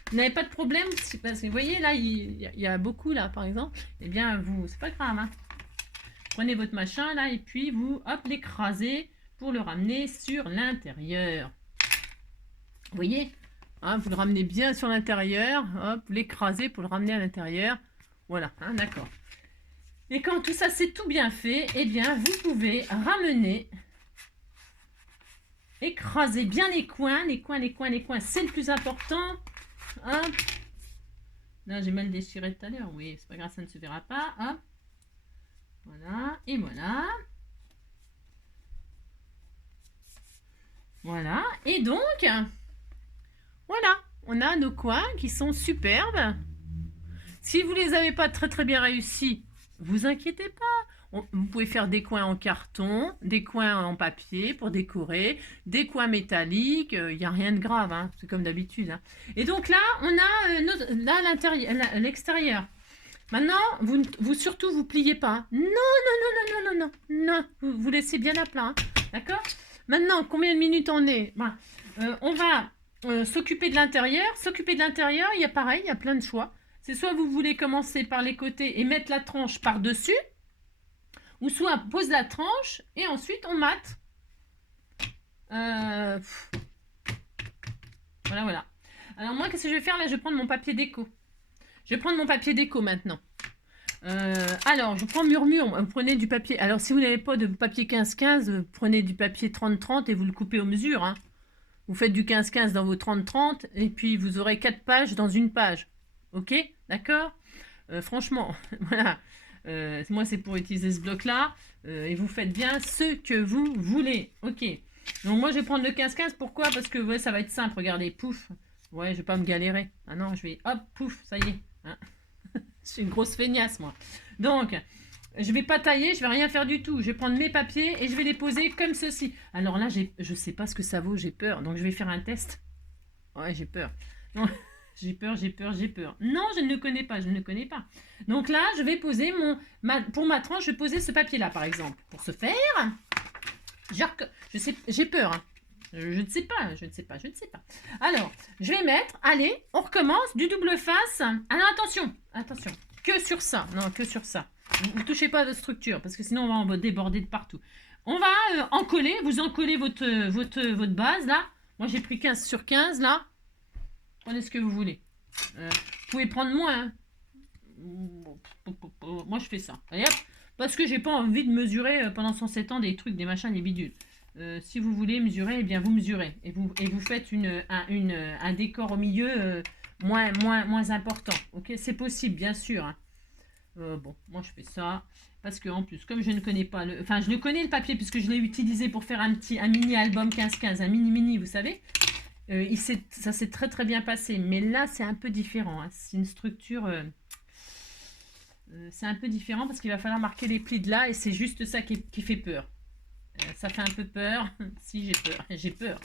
Vous n'avez pas de problème. Parce que vous voyez là, il y a beaucoup là par exemple. Eh bien, c'est pas grave. Hein. Prenez votre machin là et puis vous, hop, l'écrasez pour le ramener sur l'intérieur. Vous voyez, hein, vous le ramenez bien sur l'intérieur. Hop, vous l'écrasez pour le ramener à l'intérieur. Voilà, hein, d'accord. Et quand tout ça c'est tout bien fait, eh bien vous pouvez ramener, écraser bien les coins, c'est le plus important. Hop. Là j'ai mal déchiré tout à l'heure, oui, c'est pas grave, ça ne se verra pas. Hop. Voilà, et voilà. Voilà, et donc, voilà, on a nos coins qui sont superbes. Si vous ne les avez pas très bien réussis, vous inquiétez pas. Vous pouvez faire des coins en carton, des coins en papier pour décorer, des coins métalliques, il n'y a rien de grave, hein, c'est comme d'habitude. Hein. Et donc là, on a là l'extérieur. Maintenant, vous surtout, vous pliez pas. Non, vous laissez bien à plat, hein, d'accord? Maintenant, combien de minutes on est? On va s'occuper de l'intérieur. S'occuper de l'intérieur, il y a pareil, il y a plein de choix. C'est soit vous voulez commencer par les côtés et mettre la tranche par-dessus, ou soit pose la tranche et ensuite on mate. Voilà. Alors moi, qu'est-ce que je vais faire là? Je vais prendre mon papier déco. Je vais prendre mon papier déco maintenant. Alors, je prends Murmure. Vous prenez du papier. Alors, si vous n'avez pas de papier 15-15, prenez du papier 30-30 et vous le coupez aux mesures. Hein. Vous faites du 15-15 dans vos 30-30 et puis vous aurez 4 pages dans une page. Ok? D'accord? Franchement, voilà. Moi, c'est pour utiliser ce bloc-là. Et vous faites bien ce que vous voulez. Ok. Donc, moi, je vais prendre le 15-15. Pourquoi? Parce que ouais, ça va être simple. Regardez, pouf. Ouais, je vais pas me galérer. Ah non, je vais... Hop, pouf, ça y est. Hein. Je suis une grosse feignasse, moi. Donc, je vais pas tailler, je vais rien faire du tout. Je vais prendre mes papiers et je vais les poser comme ceci. Alors là, je sais pas ce que ça vaut, j'ai peur. Donc, je vais faire un test. Ouais, j'ai peur. Non, j'ai peur. Non, je ne le connais pas, Donc là, je vais poser pour ma tranche, je vais poser ce papier-là, par exemple. Pour ce faire, j'ai peur. Hein. Je ne sais pas. Alors, je vais mettre, allez, on recommence, du double face. Alors, attention, que sur ça. Non, que sur ça. Vous ne touchez pas à votre structure, parce que sinon, on va déborder de partout. On va vous encoller votre base, là. Moi, j'ai pris 15 sur 15, là. Prenez ce que vous voulez. Vous pouvez prendre moins. Hein. Moi, je fais ça. Allez, hop. Parce que j'ai pas envie de mesurer pendant 107 ans des trucs, des machins, des bidules. Si vous voulez mesurer, eh bien, vous mesurez. Et vous faites un décor au milieu moins important. Ok, c'est possible, bien sûr. Hein. Bon, moi, je fais ça. Parce que en plus, comme je ne connais pas le... Enfin, je le connais le papier, puisque je l'ai utilisé pour faire un mini-album 15-15, un mini-mini, vous savez. Ça s'est très très bien passé. Mais là, c'est un peu différent. Hein. C'est une structure... c'est un peu différent parce qu'il va falloir marquer les plis de là. Et c'est juste ça qui fait peur. Ça fait un peu peur. Si, j'ai peur. J'ai peur.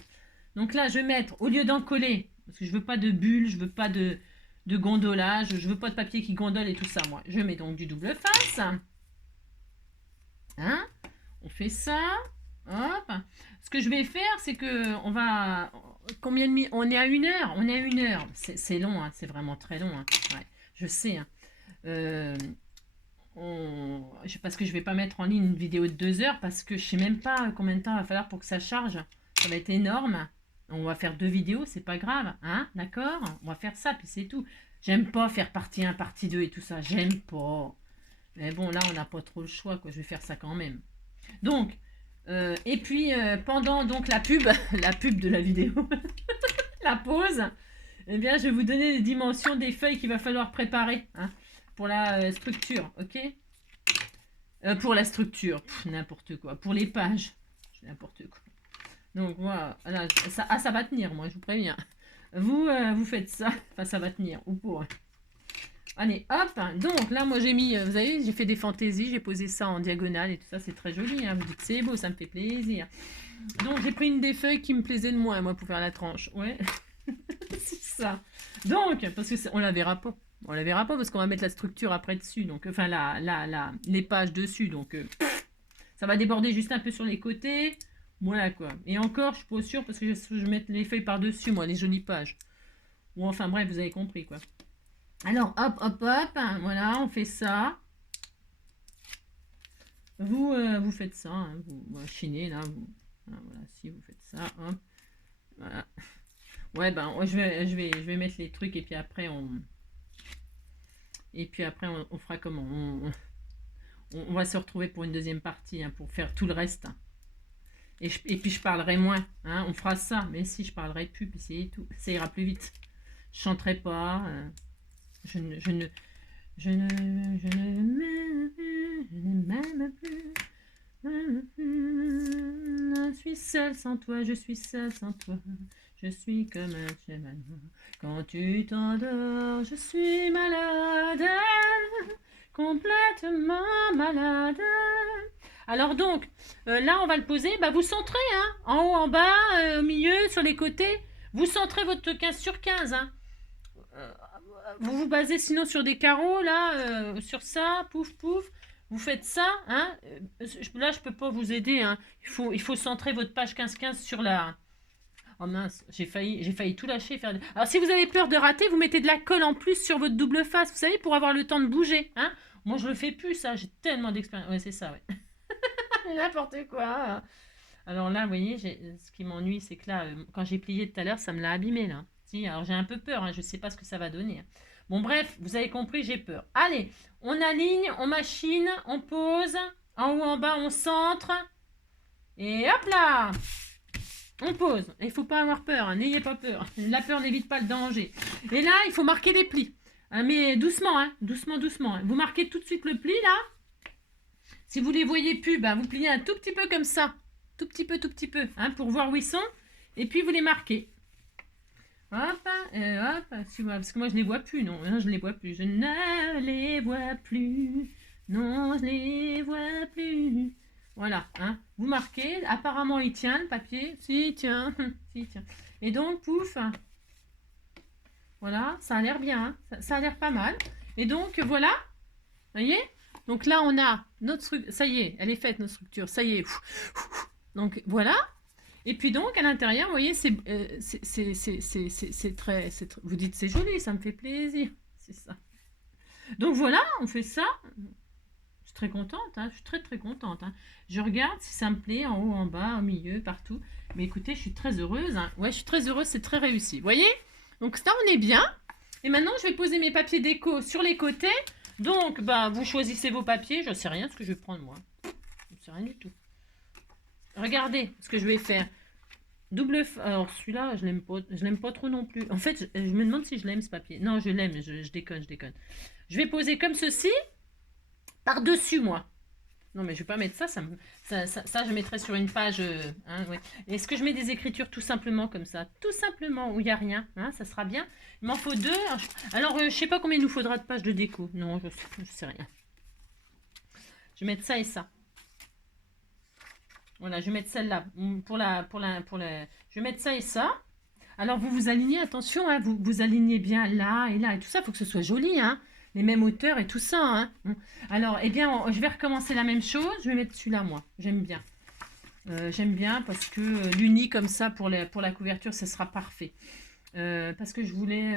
Donc là, je vais mettre, au lieu d'en coller, parce que je veux pas de bulles, je veux pas de gondolage, je veux pas de papier qui gondole et tout ça, moi. Je mets donc du double face. Hein? On fait ça. Hop. Ce que je vais faire, c'est que on va... Combien de minutes? On est à 1 heure. On est à 1 heure. C'est long, hein. C'est vraiment très long. Hein. Ouais, je sais. Hein. Parce que je vais pas mettre en ligne une vidéo de 2 heures parce que je sais même pas combien de temps il va falloir pour que ça charge. Ça va être énorme. On va faire 2 vidéos, c'est pas grave. Hein? D'accord? On va faire ça, puis c'est tout. J'aime pas faire partie 1, partie 2 et tout ça. J'aime pas. Mais bon, là, on n'a pas trop le choix, quoi. Je vais faire ça quand même. Donc, et puis, pendant donc la pub de la vidéo, la pause, eh bien, je vais vous donner les dimensions des feuilles qu'il va falloir préparer hein, pour la structure, ok pour la structure, n'importe quoi. Pour les pages, n'importe quoi. Donc, voilà, ça va tenir, moi, je vous préviens. Vous faites ça, enfin, ça va tenir, ou pour... Allez, hop. Donc là, moi, j'ai mis, vous savez, j'ai fait des fantaisies, j'ai posé ça en diagonale et tout ça, c'est très joli. Hein. Vous dites c'est beau, ça me fait plaisir. Donc, j'ai pris une des feuilles qui me plaisait le moins, moi, pour faire la tranche. Ouais, c'est ça. Donc, parce que on la verra pas. On la verra pas parce qu'on va mettre la structure après dessus. Donc, enfin, les pages dessus. Donc, ça va déborder juste un peu sur les côtés. Voilà, quoi. Et encore, je suis pas sûre parce que je vais mettre les feuilles par-dessus, moi, les jolies pages. Ou enfin, bref, vous avez compris, quoi. Alors, hop, hop, hop, voilà, on fait ça. Vous faites ça, hein, vous machinez, là, voilà, si vous faites ça, hop, voilà. Ouais, ben, je vais mettre les trucs et puis après, on fera comment on va se retrouver pour une deuxième partie, hein, pour faire tout le reste. Hein. Et puis, je parlerai moins, hein, on fera ça, mais si, je parlerai plus, puis c'est tout, ça ira plus vite. Je chanterai pas... Je ne m'aime plus. Je suis seule sans toi, je suis seule sans toi. Je suis comme un cheval. Quand tu t'endors, je suis malade. Complètement malade. Alors donc, là on va le poser. Bah, vous centrez, hein, en haut, en bas, au milieu, sur les côtés. Vous centrez votre 15 sur 15, hein. Vous vous basez sinon sur des carreaux, là, sur ça, pouf, pouf. Vous faites ça, hein. Là, je peux pas vous aider, hein. Il faut centrer votre page 15-15 sur la... Oh mince, j'ai failli tout lâcher. Alors, si vous avez peur de rater, vous mettez de la colle en plus sur votre double face, vous savez, pour avoir le temps de bouger, hein. Moi, je le fais plus, ça. J'ai tellement d'expérience. Ouais, c'est ça, ouais. N'importe quoi. Alors là, vous voyez, ce qui m'ennuie, c'est que là, quand j'ai plié tout à l'heure, ça me l'a abîmé, là. Alors j'ai un peu peur, hein, je ne sais pas ce que ça va donner. Bon bref, vous avez compris, j'ai peur. Allez, on aligne, on machine, on pose, en haut, en bas, on centre. Et hop là, on pose. Il ne faut pas avoir peur, hein, n'ayez pas peur. La peur n'évite pas le danger. Et là, il faut marquer les plis. Mais doucement, hein, doucement, doucement. Hein. Vous marquez tout de suite le pli là. Si vous ne les voyez plus, bah, vous pliez un tout petit peu comme ça. Tout petit peu, hein, pour voir où ils sont. Et puis vous les marquez. Hop, hop, parce que moi je les vois plus, non, je les vois plus, je ne les vois plus, non, je les vois plus. Voilà, hein, vous marquez, apparemment il tient le papier, si, tient, si, tient. Et donc, pouf, voilà, ça a l'air bien, hein, ça a l'air pas mal. Et donc, voilà, vous voyez, donc là on a notre structure, ça y est, elle est faite notre structure, ça y est, donc voilà. Et puis donc, à l'intérieur, vous voyez, c'est très... Vous dites, c'est joli, ça me fait plaisir. C'est ça. Donc voilà, on fait ça. suis très contente, hein, je suis très très contente. Hein. Je regarde si ça me plaît, en haut, en bas, au milieu, partout. Mais écoutez, je suis très heureuse. Hein. Ouais, je suis très heureuse, c'est très réussi. Vous voyez? Donc ça, on est bien. Et maintenant, je vais poser mes papiers déco sur les côtés. Donc, bah, vous choisissez vos papiers. Je ne sais rien ce que je vais prendre, moi. Je ne sais rien du tout. Regardez ce que je vais faire. Alors celui-là, je l'aime pas trop non plus. En fait, je me demande si je l'aime ce papier. Non, je l'aime, je déconne, je déconne. Je vais poser comme ceci, par-dessus moi. Non, mais je vais pas mettre ça, ça, je mettrai sur une page. Hein, ouais. Est-ce que je mets des écritures tout simplement comme ça? Tout simplement, où il n'y a rien, hein, ça sera bien. Il m'en faut 2. Alors, je sais pas combien il nous faudra de pages de déco. Non, je sais rien. Je vais mettre ça et ça. Voilà, je vais mettre celle-là. Je vais mettre ça et ça. Alors, vous vous alignez, attention, hein, vous alignez bien là et là et tout ça. Il faut que ce soit joli, hein. Les mêmes hauteurs et tout ça. Hein. Alors, eh bien, je vais recommencer la même chose. Je vais mettre celui-là, moi. J'aime bien. J'aime bien parce que l'uni comme ça pour la couverture, ce sera parfait. Parce que je voulais...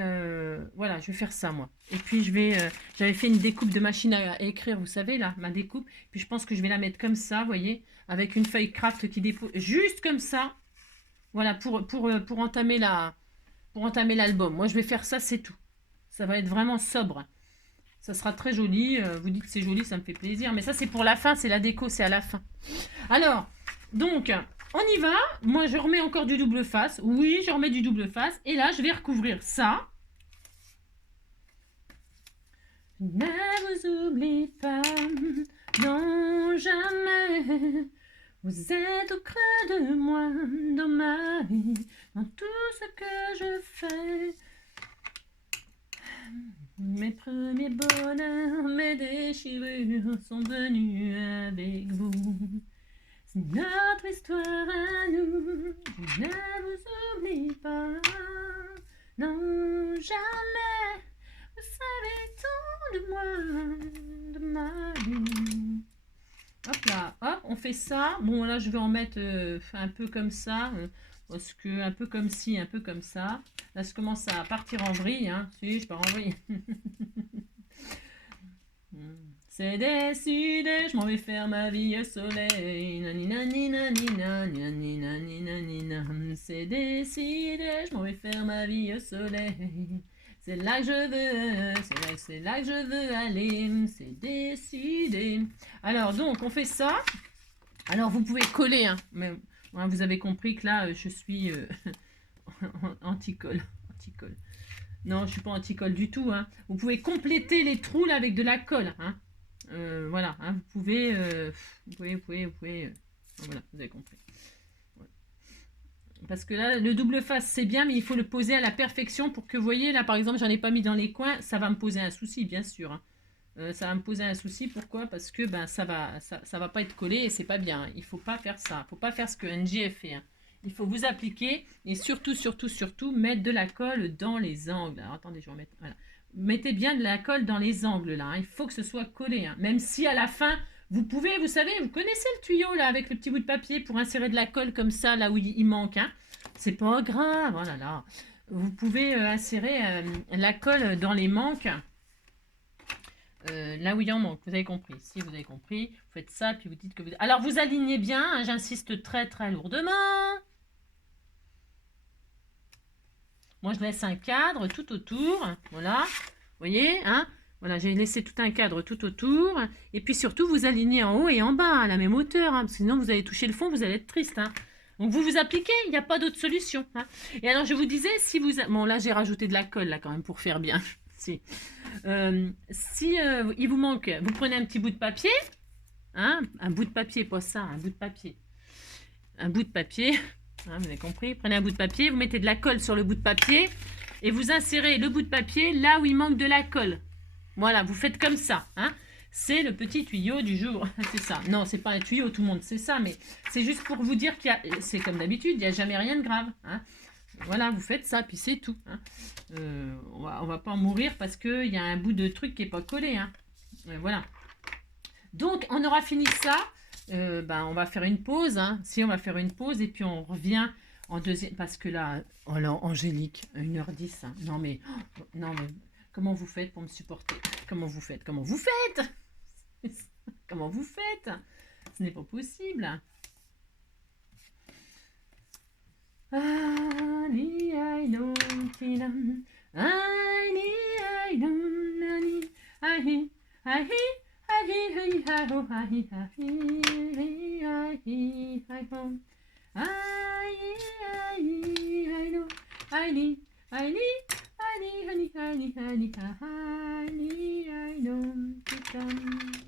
voilà, je vais faire ça, moi. Et puis, j'avais fait une découpe de machine à écrire, vous savez, là, ma découpe. Puis, je pense que je vais la mettre comme ça, vous voyez, avec une feuille craft qui dépose... Juste comme ça. Voilà, pour entamer l'album. Moi, je vais faire ça, c'est tout. Ça va être vraiment sobre. Ça sera très joli. Vous dites que c'est joli, ça me fait plaisir. Mais ça, c'est pour la fin. C'est la déco, c'est à la fin. Alors, donc, on y va. Moi, je remets encore du double face. Oui, je remets du double face. Et là, je vais recouvrir ça. Ne vous oublie pas. Non, jamais. Vous êtes au creux de moi, dans ma vie, dans tout ce que je fais. Mes premiers bonheurs, mes déchirures sont venus avec vous. C'est notre histoire à nous, je ne vous oublie pas. Non, jamais, vous savez tant de moi, de ma vie. Hop là, hop, on fait ça. Bon, là, je vais en mettre un peu comme ça. Parce que, un peu comme ci, un peu comme ça. Là, je commence à partir en vrille. Hein. Si, je pars en vrille. C'est décidé, je m'en vais faire ma vie au soleil. C'est décidé, je m'en vais faire ma vie au soleil. C'est là que je veux, c'est là que je veux aller, c'est décidé. Alors, donc, on fait ça. Alors, vous pouvez coller, hein, mais hein, vous avez compris que là, je suis anti-colle. Non, je ne suis pas anti-colle du tout. Hein. Vous pouvez compléter les trous là, avec de la colle. Hein. Voilà, hein, vous pouvez, voilà, vous avez compris. Parce que là, le double face, c'est bien, mais il faut le poser à la perfection pour que, vous voyez, là, par exemple, j'en ai pas mis dans les coins, ça va me poser un souci, bien sûr. Hein. Ça va me poser un souci, pourquoi? Parce que ben, ça va pas être collé et c'est pas bien. Hein. Il faut pas faire ça. Il faut pas faire ce que NG a fait. Hein. Il faut vous appliquer et surtout, mettre de la colle dans les angles. Alors, attendez, je vais remettre, voilà. Mettez bien de la colle dans les angles, là. Hein. Il faut que ce soit collé. Hein. Même si, à la fin... Vous pouvez, vous savez, vous connaissez le tuyau là avec le petit bout de papier pour insérer de la colle comme ça là où il manque. Hein. C'est pas grave, oh là là. Vous pouvez insérer la colle dans les manques là où il en manque. Vous avez compris. Si vous avez compris, vous faites ça puis vous dites que vous... Alors vous alignez bien, hein, j'insiste très très lourdement. Moi je laisse un cadre tout autour. Voilà, vous voyez, hein. Voilà, j'ai laissé tout un cadre tout autour. Et puis surtout, vous alignez en haut et en bas à la même hauteur. Hein, sinon, vous allez toucher le fond, vous allez être triste. Hein. Donc, vous vous appliquez, il n'y a pas d'autre solution. Hein. Et alors, je vous disais, si vous... Bon, là, j'ai rajouté de la colle, là, quand même, pour faire bien. Si il vous manque, vous prenez un petit bout de papier. Hein, un bout de papier, pas ça, un bout de papier. Un bout de papier. Hein, vous avez compris. Prenez un bout de papier, vous mettez de la colle sur le bout de papier. Et vous insérez le bout de papier là où il manque de la colle. Voilà, vous faites comme ça. Hein. C'est le petit tuyau du jour. C'est ça. Non, c'est pas un tuyau, tout le monde sait ça, mais c'est juste pour vous dire qu'il y a... C'est comme d'habitude, il n'y a jamais rien de grave. Hein. Voilà, vous faites ça, puis c'est tout. Hein. On va pas en mourir parce qu'il y a un bout de truc qui n'est pas collé. Hein. Voilà. Donc, on aura fini ça. On va faire une pause. Hein. Si, on va faire une pause et puis on revient en deuxième... Parce que là, oh là, Angélique, 1h10. Hein. Non, mais... Comment vous faites pour me supporter? Comment vous faites? Comment vous faites? Ce n'est pas possible.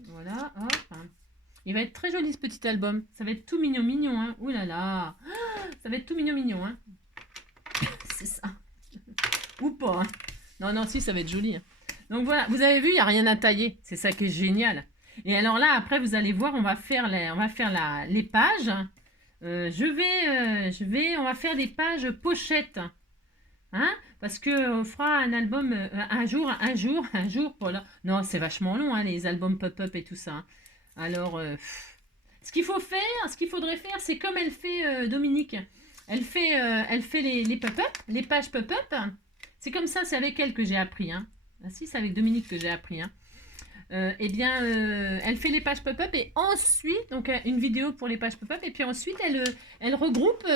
Voilà, hop. Il va être très joli ce petit album. Ça va être tout mignon, mignon, hein. Ouh là là. Ça va être tout mignon, mignon, hein. C'est ça. Ou pas, hein. Non, non, si, ça va être joli. Hein. Donc voilà, vous avez vu, il n'y a rien à tailler. C'est ça qui est génial. Et alors là, après, vous allez voir, on va faire les pages. On va faire des pages pochettes. Hein? Parce qu'on fera un album un jour. Voilà. Non, c'est vachement long, hein, les albums pop-up et tout ça. Hein. Alors, ce qu'il faudrait faire, c'est comme elle fait Dominique. Elle fait les pop-up, les pages pop-up. C'est comme ça, c'est avec elle que j'ai appris. Hein. Ah, si, c'est avec Dominique que j'ai appris. Hein. Elle fait les pages pop-up et ensuite, donc une vidéo pour les pages pop-up, et puis ensuite, elle regroupe,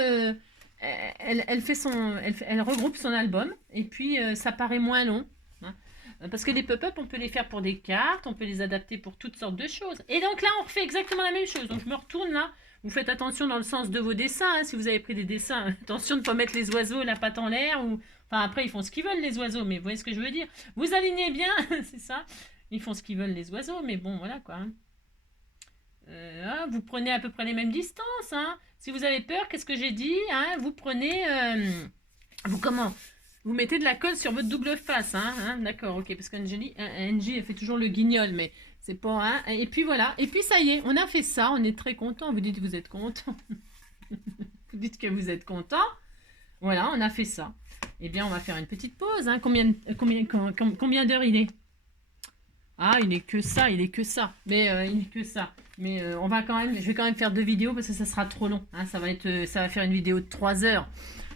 elle regroupe son album, et puis ça paraît moins long. Hein. Parce que les pop-up, on peut les faire pour des cartes, on peut les adapter pour toutes sortes de choses. Et donc là, on refait exactement la même chose. Donc je me retourne là. Vous faites attention dans le sens de vos dessins. Hein, si vous avez pris des dessins, attention de ne pas mettre les oiseaux la patte en l'air. Enfin, après, ils font ce qu'ils veulent, les oiseaux. Mais vous voyez ce que je veux dire? Vous alignez bien, c'est ça. Ils font ce qu'ils veulent, les oiseaux. Mais bon, voilà quoi. Vous prenez à peu près les mêmes distances. Hein. Si vous avez peur, qu'est-ce que j'ai dit? Hein, vous prenez... Vous mettez de la colle sur votre double face, hein, d'accord, ok, parce qu'Angie, elle fait toujours le guignol, mais c'est pas, hein, et puis voilà, et puis ça y est, on a fait ça, on est très content. Vous dites que vous êtes content, vous dites que vous êtes content, voilà, on a fait ça. Eh bien, on va faire une petite pause, hein, combien d'heures il est? Ah, il est que ça, mais on va quand même, je vais quand même faire 2 vidéos parce que ça sera trop long, hein, ça va faire une vidéo de 3 heures.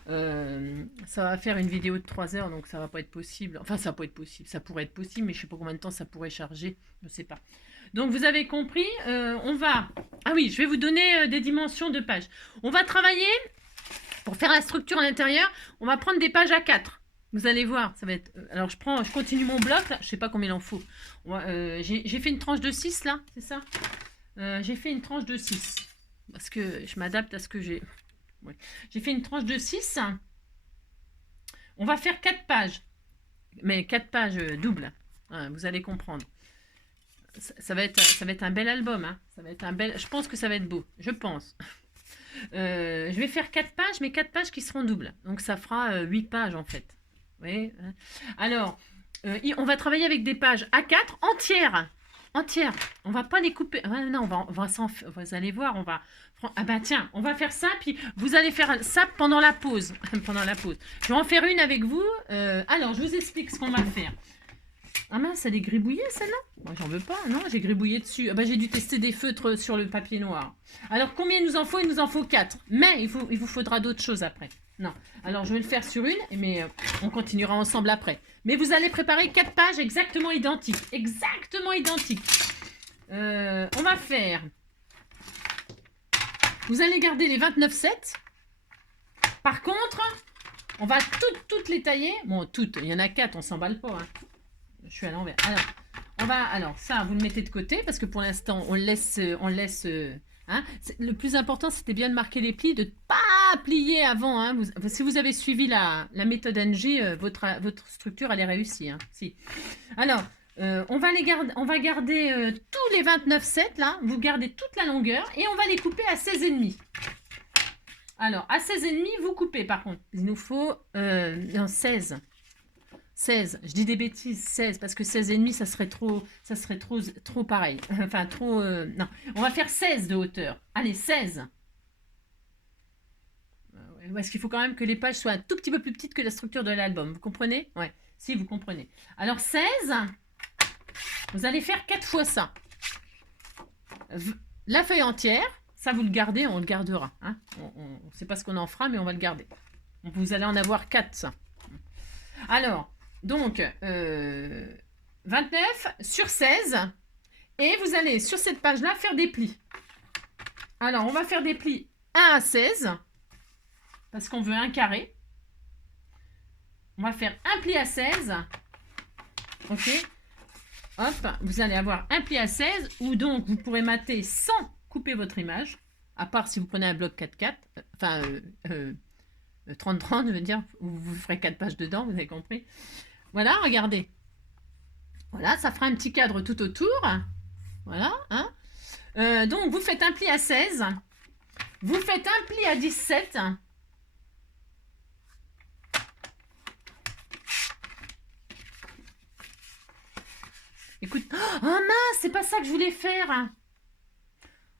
Ça va faire une vidéo de 3 heures, donc ça va pas être possible. Enfin, ça va pas être possible. Ça pourrait être possible, mais je sais pas combien de temps ça pourrait charger. Je sais pas. Donc, vous avez compris. On va... Ah oui, je vais vous donner des dimensions de pages. On va travailler, pour faire la structure à l'intérieur, on va prendre des pages A4. Vous allez voir, ça va être... Alors, je continue mon bloc, là. Je sais pas combien il en faut. J'ai fait une tranche de 6, là, c'est ça j'ai fait une tranche de 6. Parce que je m'adapte à ce que j'ai... Ouais. J'ai fait une tranche de 6. On va faire 4 pages. Mais 4 pages doubles. Hein, vous allez comprendre. Ça va être un bel album. Hein. Je pense que ça va être beau. Je pense. Je vais faire 4 pages, mais 4 pages qui seront doubles. Donc ça fera 8 pages en fait. Oui. Alors, on va travailler avec des pages A4 entières. On va pas les couper. Non, vous allez voir, ah bah tiens, on va faire ça, puis vous allez faire ça pendant la pause. Je vais en faire une avec vous. Alors, je vous explique ce qu'on va faire. Ah mince, elle est gribouillée celle-là? Moi, j'en veux pas, non, j'ai gribouillé dessus. Ah bah, j'ai dû tester des feutres sur le papier noir. Alors, combien il nous en faut? Il nous en faut 4. Mais il vous faudra d'autres choses après. Non. Alors, je vais le faire sur une, mais on continuera ensemble après. Mais vous allez préparer 4 pages exactement identiques. On va faire... Vous allez garder les 29,7. Par contre, on va toutes les tailler. Bon, toutes, il y en a 4, on s'emballe pas. Hein. Je suis à l'envers. Alors, ça, vous le mettez de côté parce que pour l'instant, on laisse. Hein. Le plus important, c'était bien de marquer les plis, de ne pas plier avant. Hein. Si vous avez suivi la méthode NG, votre structure, elle est réussie. Hein. Si. Alors, on va garder tous les 29,7 là. Vous gardez toute la longueur et on va les couper à 16,5. Alors, à 16,5, vous coupez par contre. Il nous faut 16. 16, je dis des bêtises, 16, parce que 16,5, ça serait trop pareil. Enfin, trop... non, on va faire 16 de hauteur. Allez, 16. Parce qu'il faut quand même que les pages soient un tout petit peu plus petites que la structure de l'album. Vous comprenez? Ouais, si, vous comprenez. Alors, 16, vous allez faire 4 fois ça. La feuille entière, ça, vous le gardez, on le gardera. Hein. On ne sait pas ce qu'on en fera, mais on va le garder. Donc, vous allez en avoir 4, ça. Alors... Donc, 29 sur 16. Et vous allez, sur cette page-là, faire des plis. Alors, on va faire des plis 1 à 16, parce qu'on veut un carré. On va faire un pli à 16. Ok. Hop, vous allez avoir un pli à 16, où donc vous pourrez mater sans couper votre image, à part si vous prenez un bloc 4x4, enfin 30-30, je veux dire, vous ferez 4 pages dedans, vous avez compris. Voilà, regardez. Voilà, ça fera un petit cadre tout autour. Voilà, hein. Donc, vous faites un pli à 16. Vous faites un pli à 17. Écoute, oh mince, c'est pas ça que je voulais faire.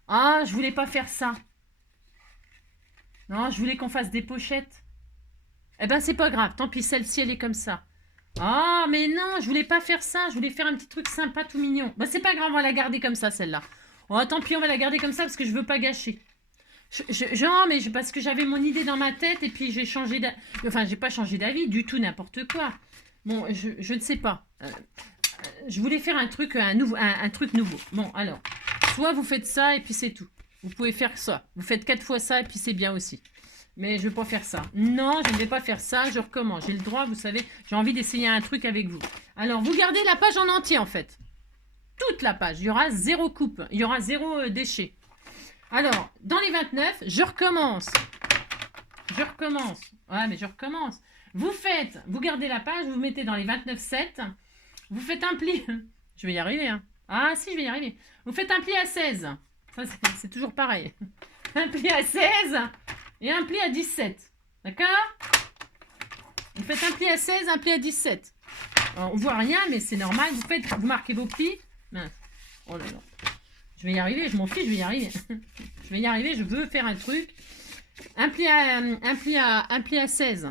Ah, je voulais pas faire ça. Non, je voulais qu'on fasse des pochettes. Eh ben, c'est pas grave. Tant pis, celle-ci, elle est comme ça. Oh, mais non, je voulais pas faire ça. Je voulais faire un petit truc sympa, tout mignon. Bah, c'est pas grave, on va la garder comme ça, celle-là. Oh, tant pis, on va la garder comme ça parce que je veux pas gâcher. Parce que j'avais mon idée dans ma tête et puis j'ai changé d'avis. Enfin, j'ai pas changé d'avis, du tout, n'importe quoi. Bon, je ne sais pas. Je voulais faire un truc nouveau. Bon, alors, soit vous faites ça et puis c'est tout. Vous pouvez faire ça. Vous faites 4 fois ça et puis c'est bien aussi. Mais je ne vais pas faire ça. Non, je ne vais pas faire ça. Je recommence. J'ai le droit, vous savez. J'ai envie d'essayer un truc avec vous. Alors, vous gardez la page en entier, en fait. Toute la page. Il y aura 0 coupe. Il y aura 0 déchet. Alors, dans les 29, je recommence. Ouais, mais je recommence. Vous gardez la page, vous mettez dans les 29,7. Vous faites un pli. Je vais y arriver, hein. Ah, si, je vais y arriver. Vous faites un pli à 16. Ça, c'est toujours pareil. Un pli à 16 et un pli à 17. D'accord? Vous faites un pli à 16, un pli à 17. Alors, on voit rien, mais c'est normal. Vous marquez vos plis. Mince. Oh là là. Je vais y arriver, je m'en fiche, je vais y arriver. Je vais y arriver, je veux faire un truc. Un pli à 16.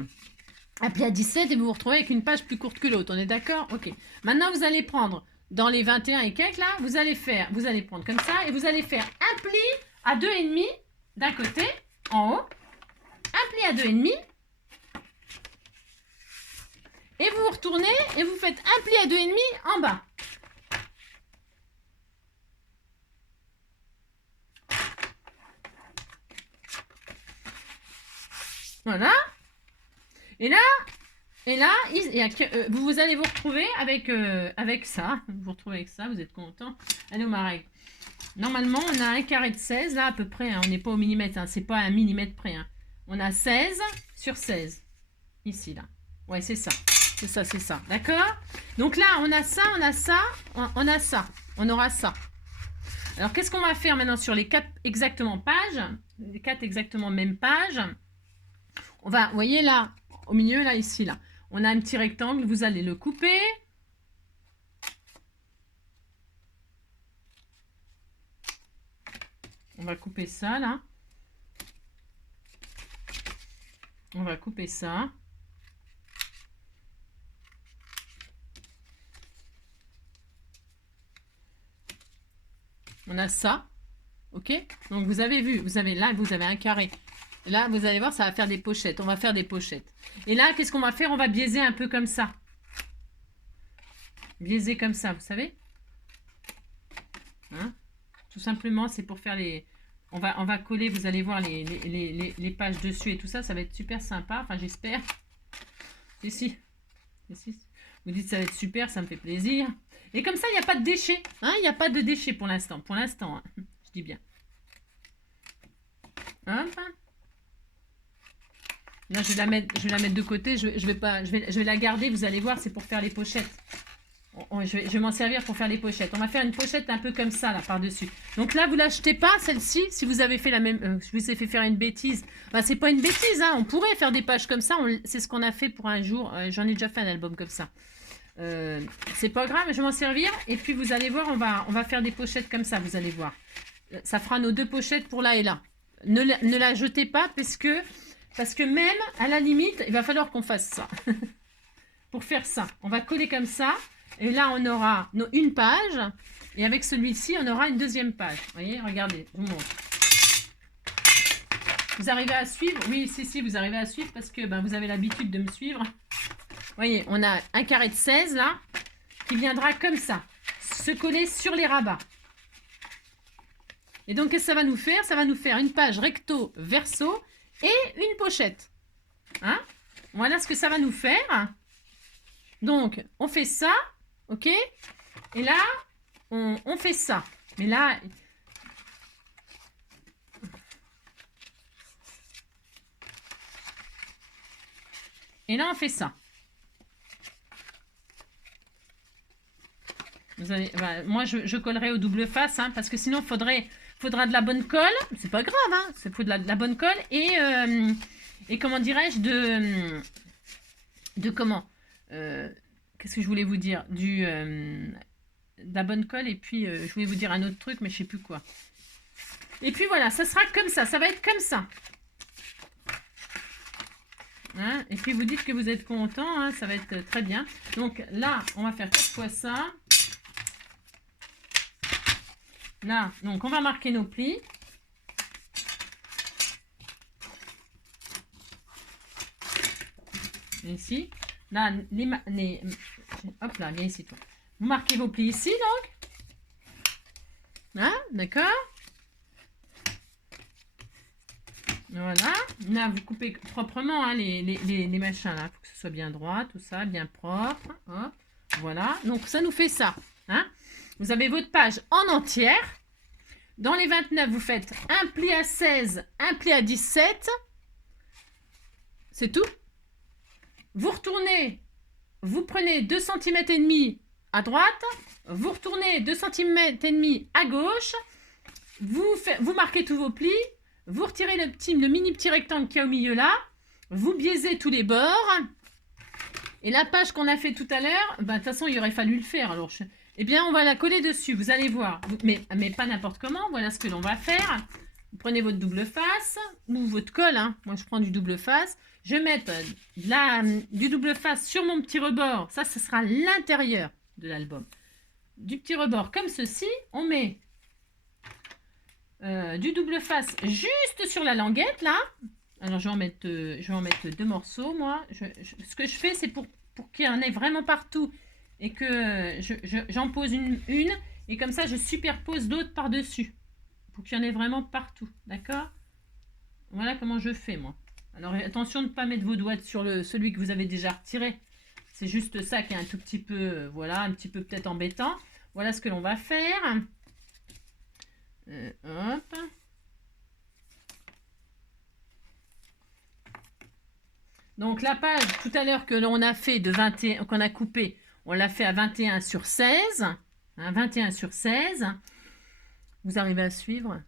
Un pli à 17 et vous vous retrouvez avec une page plus courte que l'autre. On est d'accord? Ok. Maintenant, vous allez prendre dans les 21 et quelques, là, vous allez prendre comme ça et vous allez faire un pli à 2,5 d'un côté, en haut. Un pli à 2,5. Et vous retournez et vous faites un pli à 2,5 en bas. Voilà. Et là, vous allez vous retrouver avec ça. Vous vous retrouvez avec ça, vous êtes content. Allez, ma règle. Normalement, on a un carré de 16, là, à peu près. Hein, on n'est pas au millimètre, hein, c'est pas à un millimètre près. Hein. On a 16 sur 16. Ici, là. Ouais, c'est ça. C'est ça, c'est ça. D'accord? Donc là, on a ça, on a ça, on a ça. On aura ça. Alors, qu'est-ce qu'on va faire maintenant sur les 4 exactement pages? Les 4 exactement mêmes pages. On va, vous voyez là, au milieu, là, ici, là. On a un petit rectangle, vous allez le couper. On va couper ça, là. On va couper ça. On a ça. Ok? Donc, vous avez vu, vous avez un carré. Là, vous allez voir, ça va faire des pochettes. On va faire des pochettes. Et là, qu'est-ce qu'on va faire? On va biaiser un peu comme ça. Biaiser comme ça, vous savez? Hein? Tout simplement, c'est pour faire les... On va coller, vous allez voir les pages dessus et tout ça. Ça va être super sympa. Enfin, j'espère. Ici. Vous dites ça va être super, ça me fait plaisir. Et comme ça, il n'y a pas de déchets. Hein? Il n'y a pas de déchets pour l'instant. Pour l'instant, hein. Je dis bien. Hop. Là, je vais la mettre de côté. Je vais la garder. Vous allez voir, c'est pour faire les pochettes. Je vais m'en servir pour faire les pochettes. On va faire une pochette un peu comme ça, là, par-dessus. Donc là, vous l'achetez pas, celle-ci, si vous avez fait la même... je vous ai fait faire une bêtise. Bah, c'est pas une bêtise, hein. On pourrait faire des pages comme ça. C'est ce qu'on a fait pour un jour. J'en ai déjà fait un album comme ça. C'est pas grave, je vais m'en servir. Et puis, vous allez voir, on va faire des pochettes comme ça, vous allez voir. Ça fera nos 2 pochettes pour là et là. Ne la jetez pas, parce que même, à la limite, il va falloir qu'on fasse ça. Pour faire ça, on va coller comme ça. Et là, on aura une page. Et avec celui-ci, on aura une deuxième page. Vous voyez, regardez, je vous montre. Vous arrivez à suivre? Oui, si, vous arrivez à suivre parce que vous avez l'habitude de me suivre. Vous voyez, on a un carré de 16 là, qui viendra comme ça, se coller sur les rabats. Et donc, qu'est-ce que ça va nous faire? Ça va nous faire une page recto verso et une pochette. Hein? Voilà ce que ça va nous faire. Donc, on fait ça, ok? Et là, on fait ça. Mais là... Et là, on fait ça. Vous allez, bah, moi, je collerai au double face, hein, parce que sinon, faudra de la bonne colle. C'est pas grave, hein, il faut de la bonne colle. Et comment dirais-je, de comment qu'est-ce que je voulais vous dire? De la bonne colle. Et puis, je voulais vous dire un autre truc, mais je sais plus quoi. Et puis voilà, ça sera comme ça. Ça va être comme ça. Hein, et puis vous dites que vous êtes content, hein, ça va être très bien. Donc là, on va faire 4 fois ça. Là, donc on va marquer nos plis. Ici. Là, hop là, viens ici toi. Vous marquez vos plis ici donc. Hein, d'accord? Voilà. Là, vous coupez proprement hein, les machins là. Il faut que ce soit bien droit, tout ça, bien propre. Hop. Voilà. Donc, ça nous fait ça. Hein. Vous avez votre page en entière. Dans les 29, vous faites un pli à 16, un pli à 17. C'est tout. Vous retournez, vous prenez 2 cm et demi à droite. Vous retournez 2 cm et demi à gauche. Vous marquez tous vos plis. Vous retirez le mini petit rectangle qui est au milieu là. Vous biaisez tous les bords. Et la page qu'on a fait tout à l'heure, de toute façon, il aurait fallu le faire. Alors, eh bien, on va la coller dessus. Vous allez voir. Mais pas n'importe comment. Voilà ce que l'on va faire. Vous prenez votre double face ou votre colle. Hein. Moi, je prends du double face. Je vais mettre du double face sur mon petit rebord. Ça, ce sera l'intérieur de l'album. Du petit rebord comme ceci. On met... du double face juste sur la languette là. Alors je vais en mettre 2 morceaux moi. Ce que je fais c'est pour qu'il y en ait vraiment partout et que j'en pose une et comme ça je superpose d'autres par dessus pour qu'il y en ait vraiment partout, d'accord? Voilà comment je fais moi. Alors attention de ne pas mettre vos doigts sur celui que vous avez déjà retiré, c'est juste ça qui est un tout petit peu voilà, un petit peu peut-être embêtant. Voilà ce que l'on va faire. Hop. Donc la page tout à l'heure que l'on a fait de 21, qu'on a coupé, on l'a fait à 21 sur 16. Hein, 21 sur 16. Vous arrivez à suivre?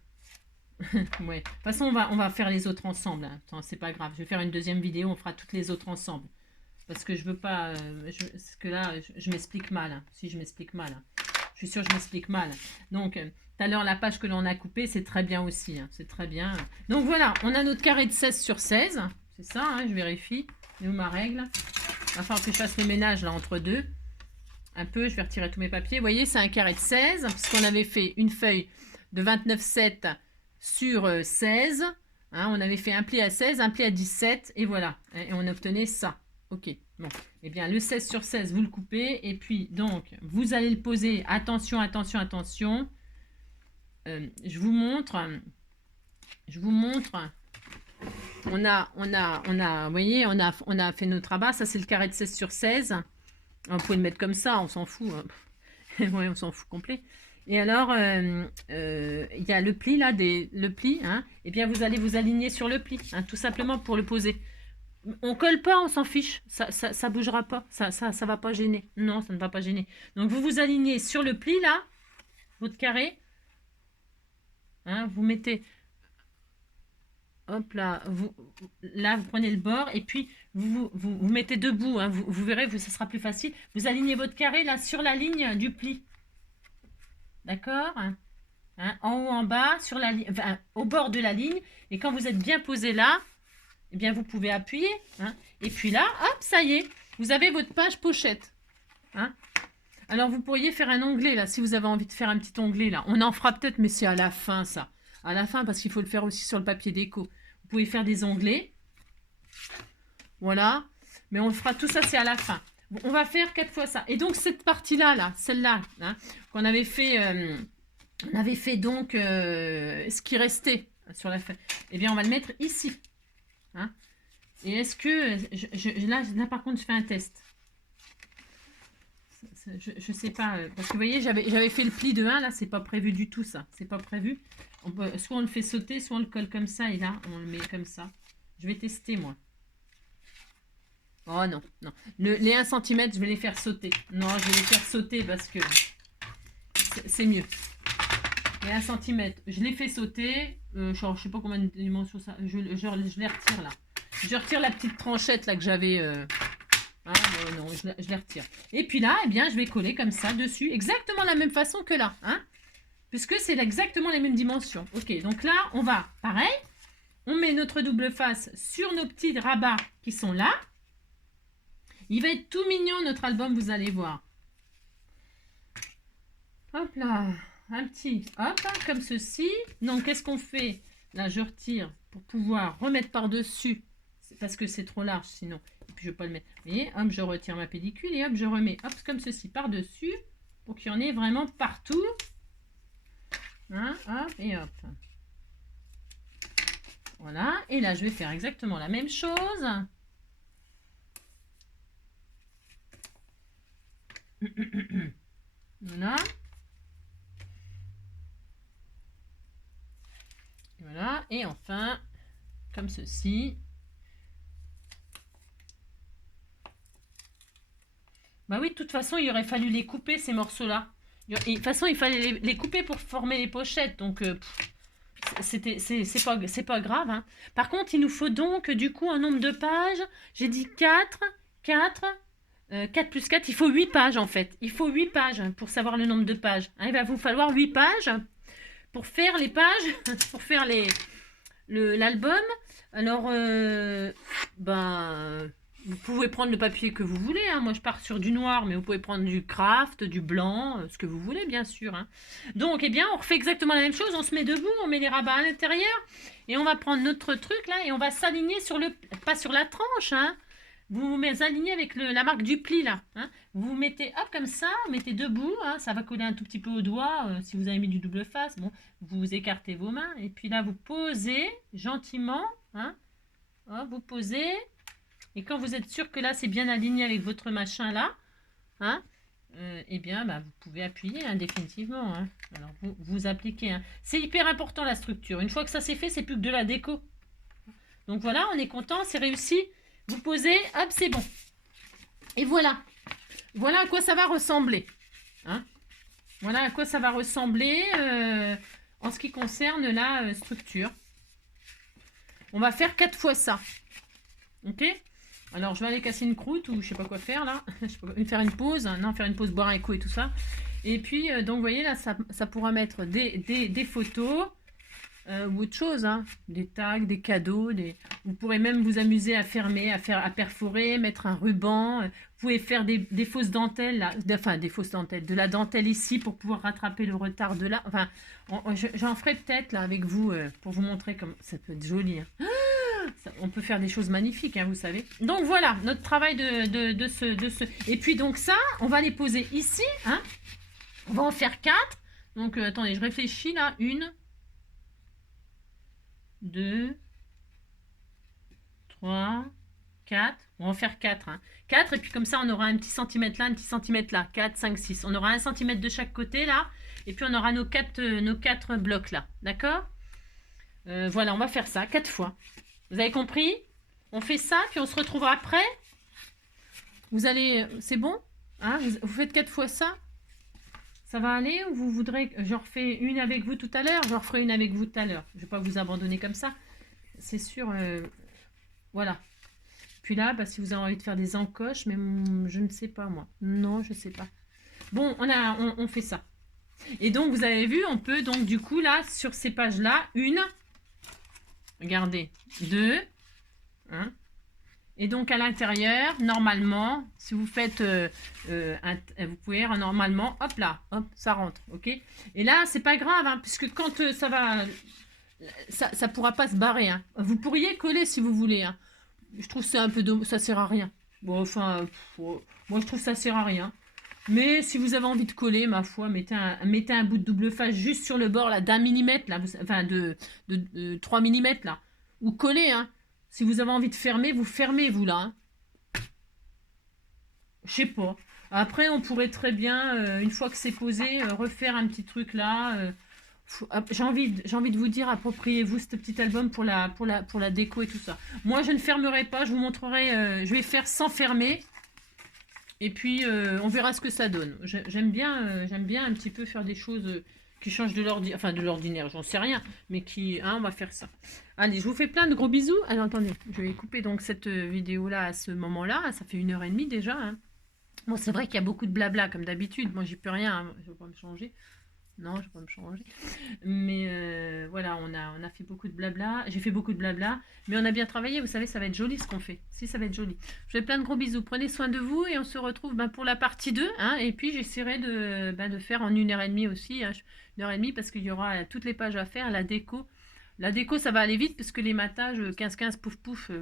Ouais. De toute façon, on va faire les autres ensemble. Hein. Attends, c'est pas grave. Je vais faire une deuxième vidéo, on fera toutes les autres ensemble. Parce que je veux pas... parce que là, je m'explique mal. Hein. Si je m'explique mal. Hein. Je suis sûre que je m'explique mal. Donc, tout à l'heure, la page que l'on a coupée, c'est très bien aussi. Hein. C'est très bien. Donc, voilà. On a notre carré de 16 sur 16. C'est ça, hein, je vérifie. Et où ma règle? Il va falloir que je fasse le ménage, là, entre deux. Un peu, je vais retirer tous mes papiers. Vous voyez, c'est un carré de 16. Puisqu'on avait fait une feuille de 29,7 sur 16. Hein, on avait fait un pli à 16, un pli à 17. Et voilà. Et on obtenait ça. Ok, bon. Eh bien, le 16 sur 16, vous le coupez. Et puis, donc, vous allez le poser. Attention, attention, attention. Je vous montre. Je vous montre. Vous voyez, on a fait notre rabat. Ça, c'est le carré de 16 sur 16. Vous pouvez le mettre comme ça, on s'en fout. Ouais, on s'en fout complet. Et alors, il y a le pli, là, le pli. Hein, eh bien, vous allez vous aligner sur le pli, hein, tout simplement pour le poser. On colle pas, on s'en fiche. Ça bougera pas. Ça va pas gêner. Non, ça ne va pas gêner. Donc, vous vous alignez sur le pli, là, votre carré. Hein, vous mettez... Hop là, vous prenez le bord et puis vous mettez debout. Hein, vous verrez, ça sera plus facile. Vous alignez votre carré là sur la ligne du pli. D'accord, hein, en haut, en bas, sur la enfin, au bord de la ligne. Et quand vous êtes bien posé là, eh bien vous pouvez appuyer. Hein, et puis là, hop, ça y est, vous avez votre page pochette. Hein. Alors vous pourriez faire un onglet là, si vous avez envie de faire un petit onglet là. On en fera peut-être, mais c'est à la fin ça. À la fin, parce qu'il faut le faire aussi sur le papier déco. Vous pouvez faire des onglets. Voilà. Mais on fera tout ça, c'est à la fin. On va faire 4 fois ça. Et donc, cette partie-là, celle-là, hein, qu'on avait fait On avait fait donc ce qui restait sur la feuille. Eh bien, on va le mettre ici. Hein. Et est-ce que... là, par contre, je fais un test. Je sais pas. Parce que vous voyez, j'avais fait le pli de 1. Là, c'est pas prévu du tout, ça. C'est pas prévu. Soit on le fait sauter, soit on le colle comme ça. Et là, on le met comme ça. Je vais tester, moi. Oh non, non. Les 1 cm, je vais les faire sauter. Non, je vais les faire sauter parce que c'est mieux. Les 1 cm, je les fais sauter. Je sais pas combien de dimensions ça. Je les retire là. Je retire la petite tranchette là que j'avais. Hein, non, je les retire. Et puis là, eh bien, je vais coller comme ça dessus. Exactement la même façon que là. Hein, puisque c'est exactement les mêmes dimensions. Ok, donc là, on va, pareil. On met notre double face sur nos petits rabats qui sont là. Il va être tout mignon, notre album, vous allez voir. Hop là, un petit, hop, comme ceci. Donc, qu'est-ce qu'on fait? Là, je retire pour pouvoir remettre par-dessus. Parce que c'est trop large, sinon. Et puis, je ne vais pas le mettre. Vous voyez, hop, je retire ma pellicule et hop, je remets, hop, comme ceci, par-dessus. Pour qu'il y en ait vraiment partout. Hein, hop, et hop. Voilà. Et là, je vais faire exactement la même chose. Voilà. Voilà. Et enfin, comme ceci. Bah oui, de toute façon, il aurait fallu les couper, ces morceaux-là. De toute façon, il fallait les couper pour former les pochettes. Donc, c'est pas grave. Hein. Par contre, il nous faut donc, du coup, un nombre de pages. J'ai dit 4, 4 plus 4, il faut 8 pages en fait. Il faut 8 pages pour savoir le nombre de pages. Il va vous falloir 8 pages pour faire les pages, pour faire l'album. Alors, vous pouvez prendre le papier que vous voulez. Hein. Moi, je pars sur du noir, mais vous pouvez prendre du craft, du blanc, ce que vous voulez, bien sûr. Hein. Donc, eh bien, on refait exactement la même chose. On se met debout, on met les rabats à l'intérieur. Et on va prendre notre truc, là, et on va s'aligner sur le... Pas sur la tranche, hein. Vous vous alignez avec la marque du pli, là. Hein. Vous vous mettez, hop, comme ça, vous mettez debout. Hein. Ça va coller un tout petit peu au doigt. Si vous avez mis du double face, bon, vous écartez vos mains. Et puis là, vous posez gentiment. Hein. Hop, vous posez... Et quand vous êtes sûr que là, c'est bien aligné avec votre machin là, hein, eh bien, vous pouvez appuyer hein, définitivement. Hein. Alors, vous appliquez. Hein. C'est hyper important la structure. Une fois que ça c'est fait, c'est plus que de la déco. Donc voilà, on est content, c'est réussi. Vous posez, hop, c'est bon. Et voilà. Voilà à quoi ça va ressembler. Hein. Voilà à quoi ça va ressembler en ce qui concerne la structure. On va faire 4 fois ça. Ok ? Alors, je vais aller casser une croûte ou je sais pas quoi faire là. Je sais pas, faire une pause. Non, faire une pause, boire un coup et tout ça. Et puis, donc, vous voyez là, ça pourra mettre des photos ou autre chose. Hein. Des tags, des cadeaux. Vous pourrez même vous amuser à fermer, à perforer, mettre un ruban. Vous pouvez faire des fausses dentelles là. Enfin, des fausses dentelles. De la dentelle ici pour pouvoir rattraper le retard de là. Enfin, j'en ferai peut-être là avec vous pour vous montrer comment ça peut être joli. Hein. On peut faire des choses magnifiques, hein, vous savez. Donc voilà, notre travail de ce... Et puis donc ça, on va les poser ici. Hein. On va en faire 4. Donc attendez, je réfléchis là. 1, 2, 3, 4. On va en faire 4. Hein. 4 et puis comme ça, on aura un petit centimètre là, un petit centimètre là. 4, 5, 6. On aura 1 centimètre de chaque côté là. Et puis on aura nos 4 blocs là. D'accord. Voilà, on va faire ça 4 fois. Vous avez compris? On fait ça, puis on se retrouvera après. Vous allez... C'est bon hein, vous faites 4 fois ça? Ça va aller? Ou vous voudrez que je refais une avec vous tout à l'heure? Je referai une avec vous tout à l'heure. Je ne vais pas vous abandonner comme ça. C'est sûr. Voilà. Puis là, si vous avez envie de faire des encoches, mais je ne sais pas moi. Non, je ne sais pas. Bon, on fait ça. Et donc, vous avez vu, on peut donc du coup là, sur ces pages-là, regardez, 2, hein. Et donc à l'intérieur, normalement, si vous faites, vous pouvez normalement, hop là, hop, ça rentre, ok. Et là, c'est pas grave, hein, puisque quand ça va, ça pourra pas se barrer. Hein. Vous pourriez coller si vous voulez. Hein. Je trouve que c'est un peu ça sert à rien. Bon, enfin, moi je trouve que ça sert à rien. Mais si vous avez envie de coller, ma foi, mettez un bout de double face juste sur le bord là d'un millimètre, là, enfin de 3 millimètres là. Ou collez, hein. Si vous avez envie de fermer, vous fermez, vous là. Hein. Je sais pas. Après, on pourrait très bien, une fois que c'est posé, refaire un petit truc là. J'ai envie de vous dire, appropriez-vous ce petit album pour la déco et tout ça. Moi, je ne fermerai pas, je vous montrerai, je vais faire sans fermer. Et puis, on verra ce que ça donne. J'aime bien un petit peu faire des choses qui changent de l'ordinaire, j'en sais rien. Mais qui, hein, on va faire ça. Allez, je vous fais plein de gros bisous. Alors, attendez, je vais couper donc cette vidéo-là à ce moment-là. Ça fait 1h30 déjà. Hein. Bon, c'est vrai qu'il y a beaucoup de blabla, comme d'habitude. Moi, j'y peux rien. Hein. Je ne vais pas me changer. Non, je ne vais pas me changer. Mais voilà, on a fait beaucoup de blabla. J'ai fait beaucoup de blabla. Mais on a bien travaillé. Vous savez, ça va être joli ce qu'on fait. Si, ça va être joli. Je vous fais plein de gros bisous. Prenez soin de vous et on se retrouve pour la partie 2. Hein, et puis, j'essaierai de faire en 1h30 aussi. Hein, 1h30 parce qu'il y aura toutes les pages à faire. La déco. La déco, ça va aller vite parce que les matages 15-15, pouf pouf, ça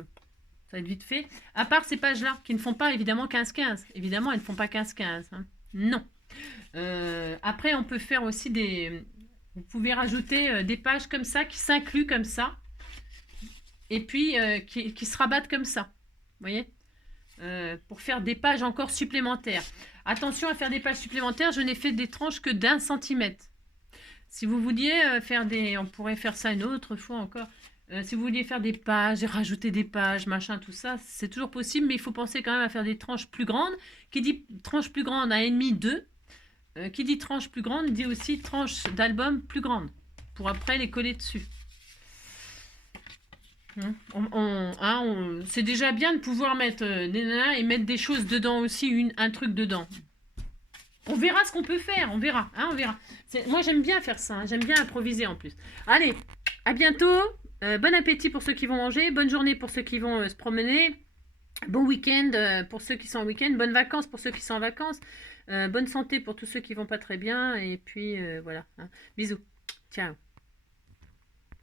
va être vite fait. À part ces pages-là qui ne font pas évidemment 15-15. Évidemment, elles ne font pas 15-15. Hein. Non. Après, on peut faire aussi vous pouvez rajouter des pages comme ça, qui s'incluent comme ça, et puis qui se rabattent comme ça. Vous voyez pour faire des pages encore supplémentaires. Attention à faire des pages supplémentaires, je n'ai fait des tranches que d'1 centimètre. Si vous vouliez faire on pourrait faire ça une autre fois encore. Si vous vouliez faire des pages, rajouter des pages, machin, tout ça, c'est toujours possible, mais il faut penser quand même à faire des tranches plus grandes. Qui dit tranche plus grande, 1,5, 2. Qui dit tranche plus grande, dit aussi tranche d'album plus grande. Pour après les coller dessus. C'est déjà bien de pouvoir mettre des nanas et mettre des choses dedans aussi, un truc dedans. On verra ce qu'on peut faire, on verra. Hein, on verra. Moi, j'aime bien faire ça. Hein, j'aime bien improviser en plus. Allez, à bientôt. Bon appétit pour ceux qui vont manger. Bonne journée pour ceux qui vont se promener. Bon week-end pour ceux qui sont en week-end. Bonnes vacances pour ceux qui sont en vacances. Bonne santé pour tous ceux qui vont pas très bien. Et puis, voilà. Hein. Bisous. Ciao.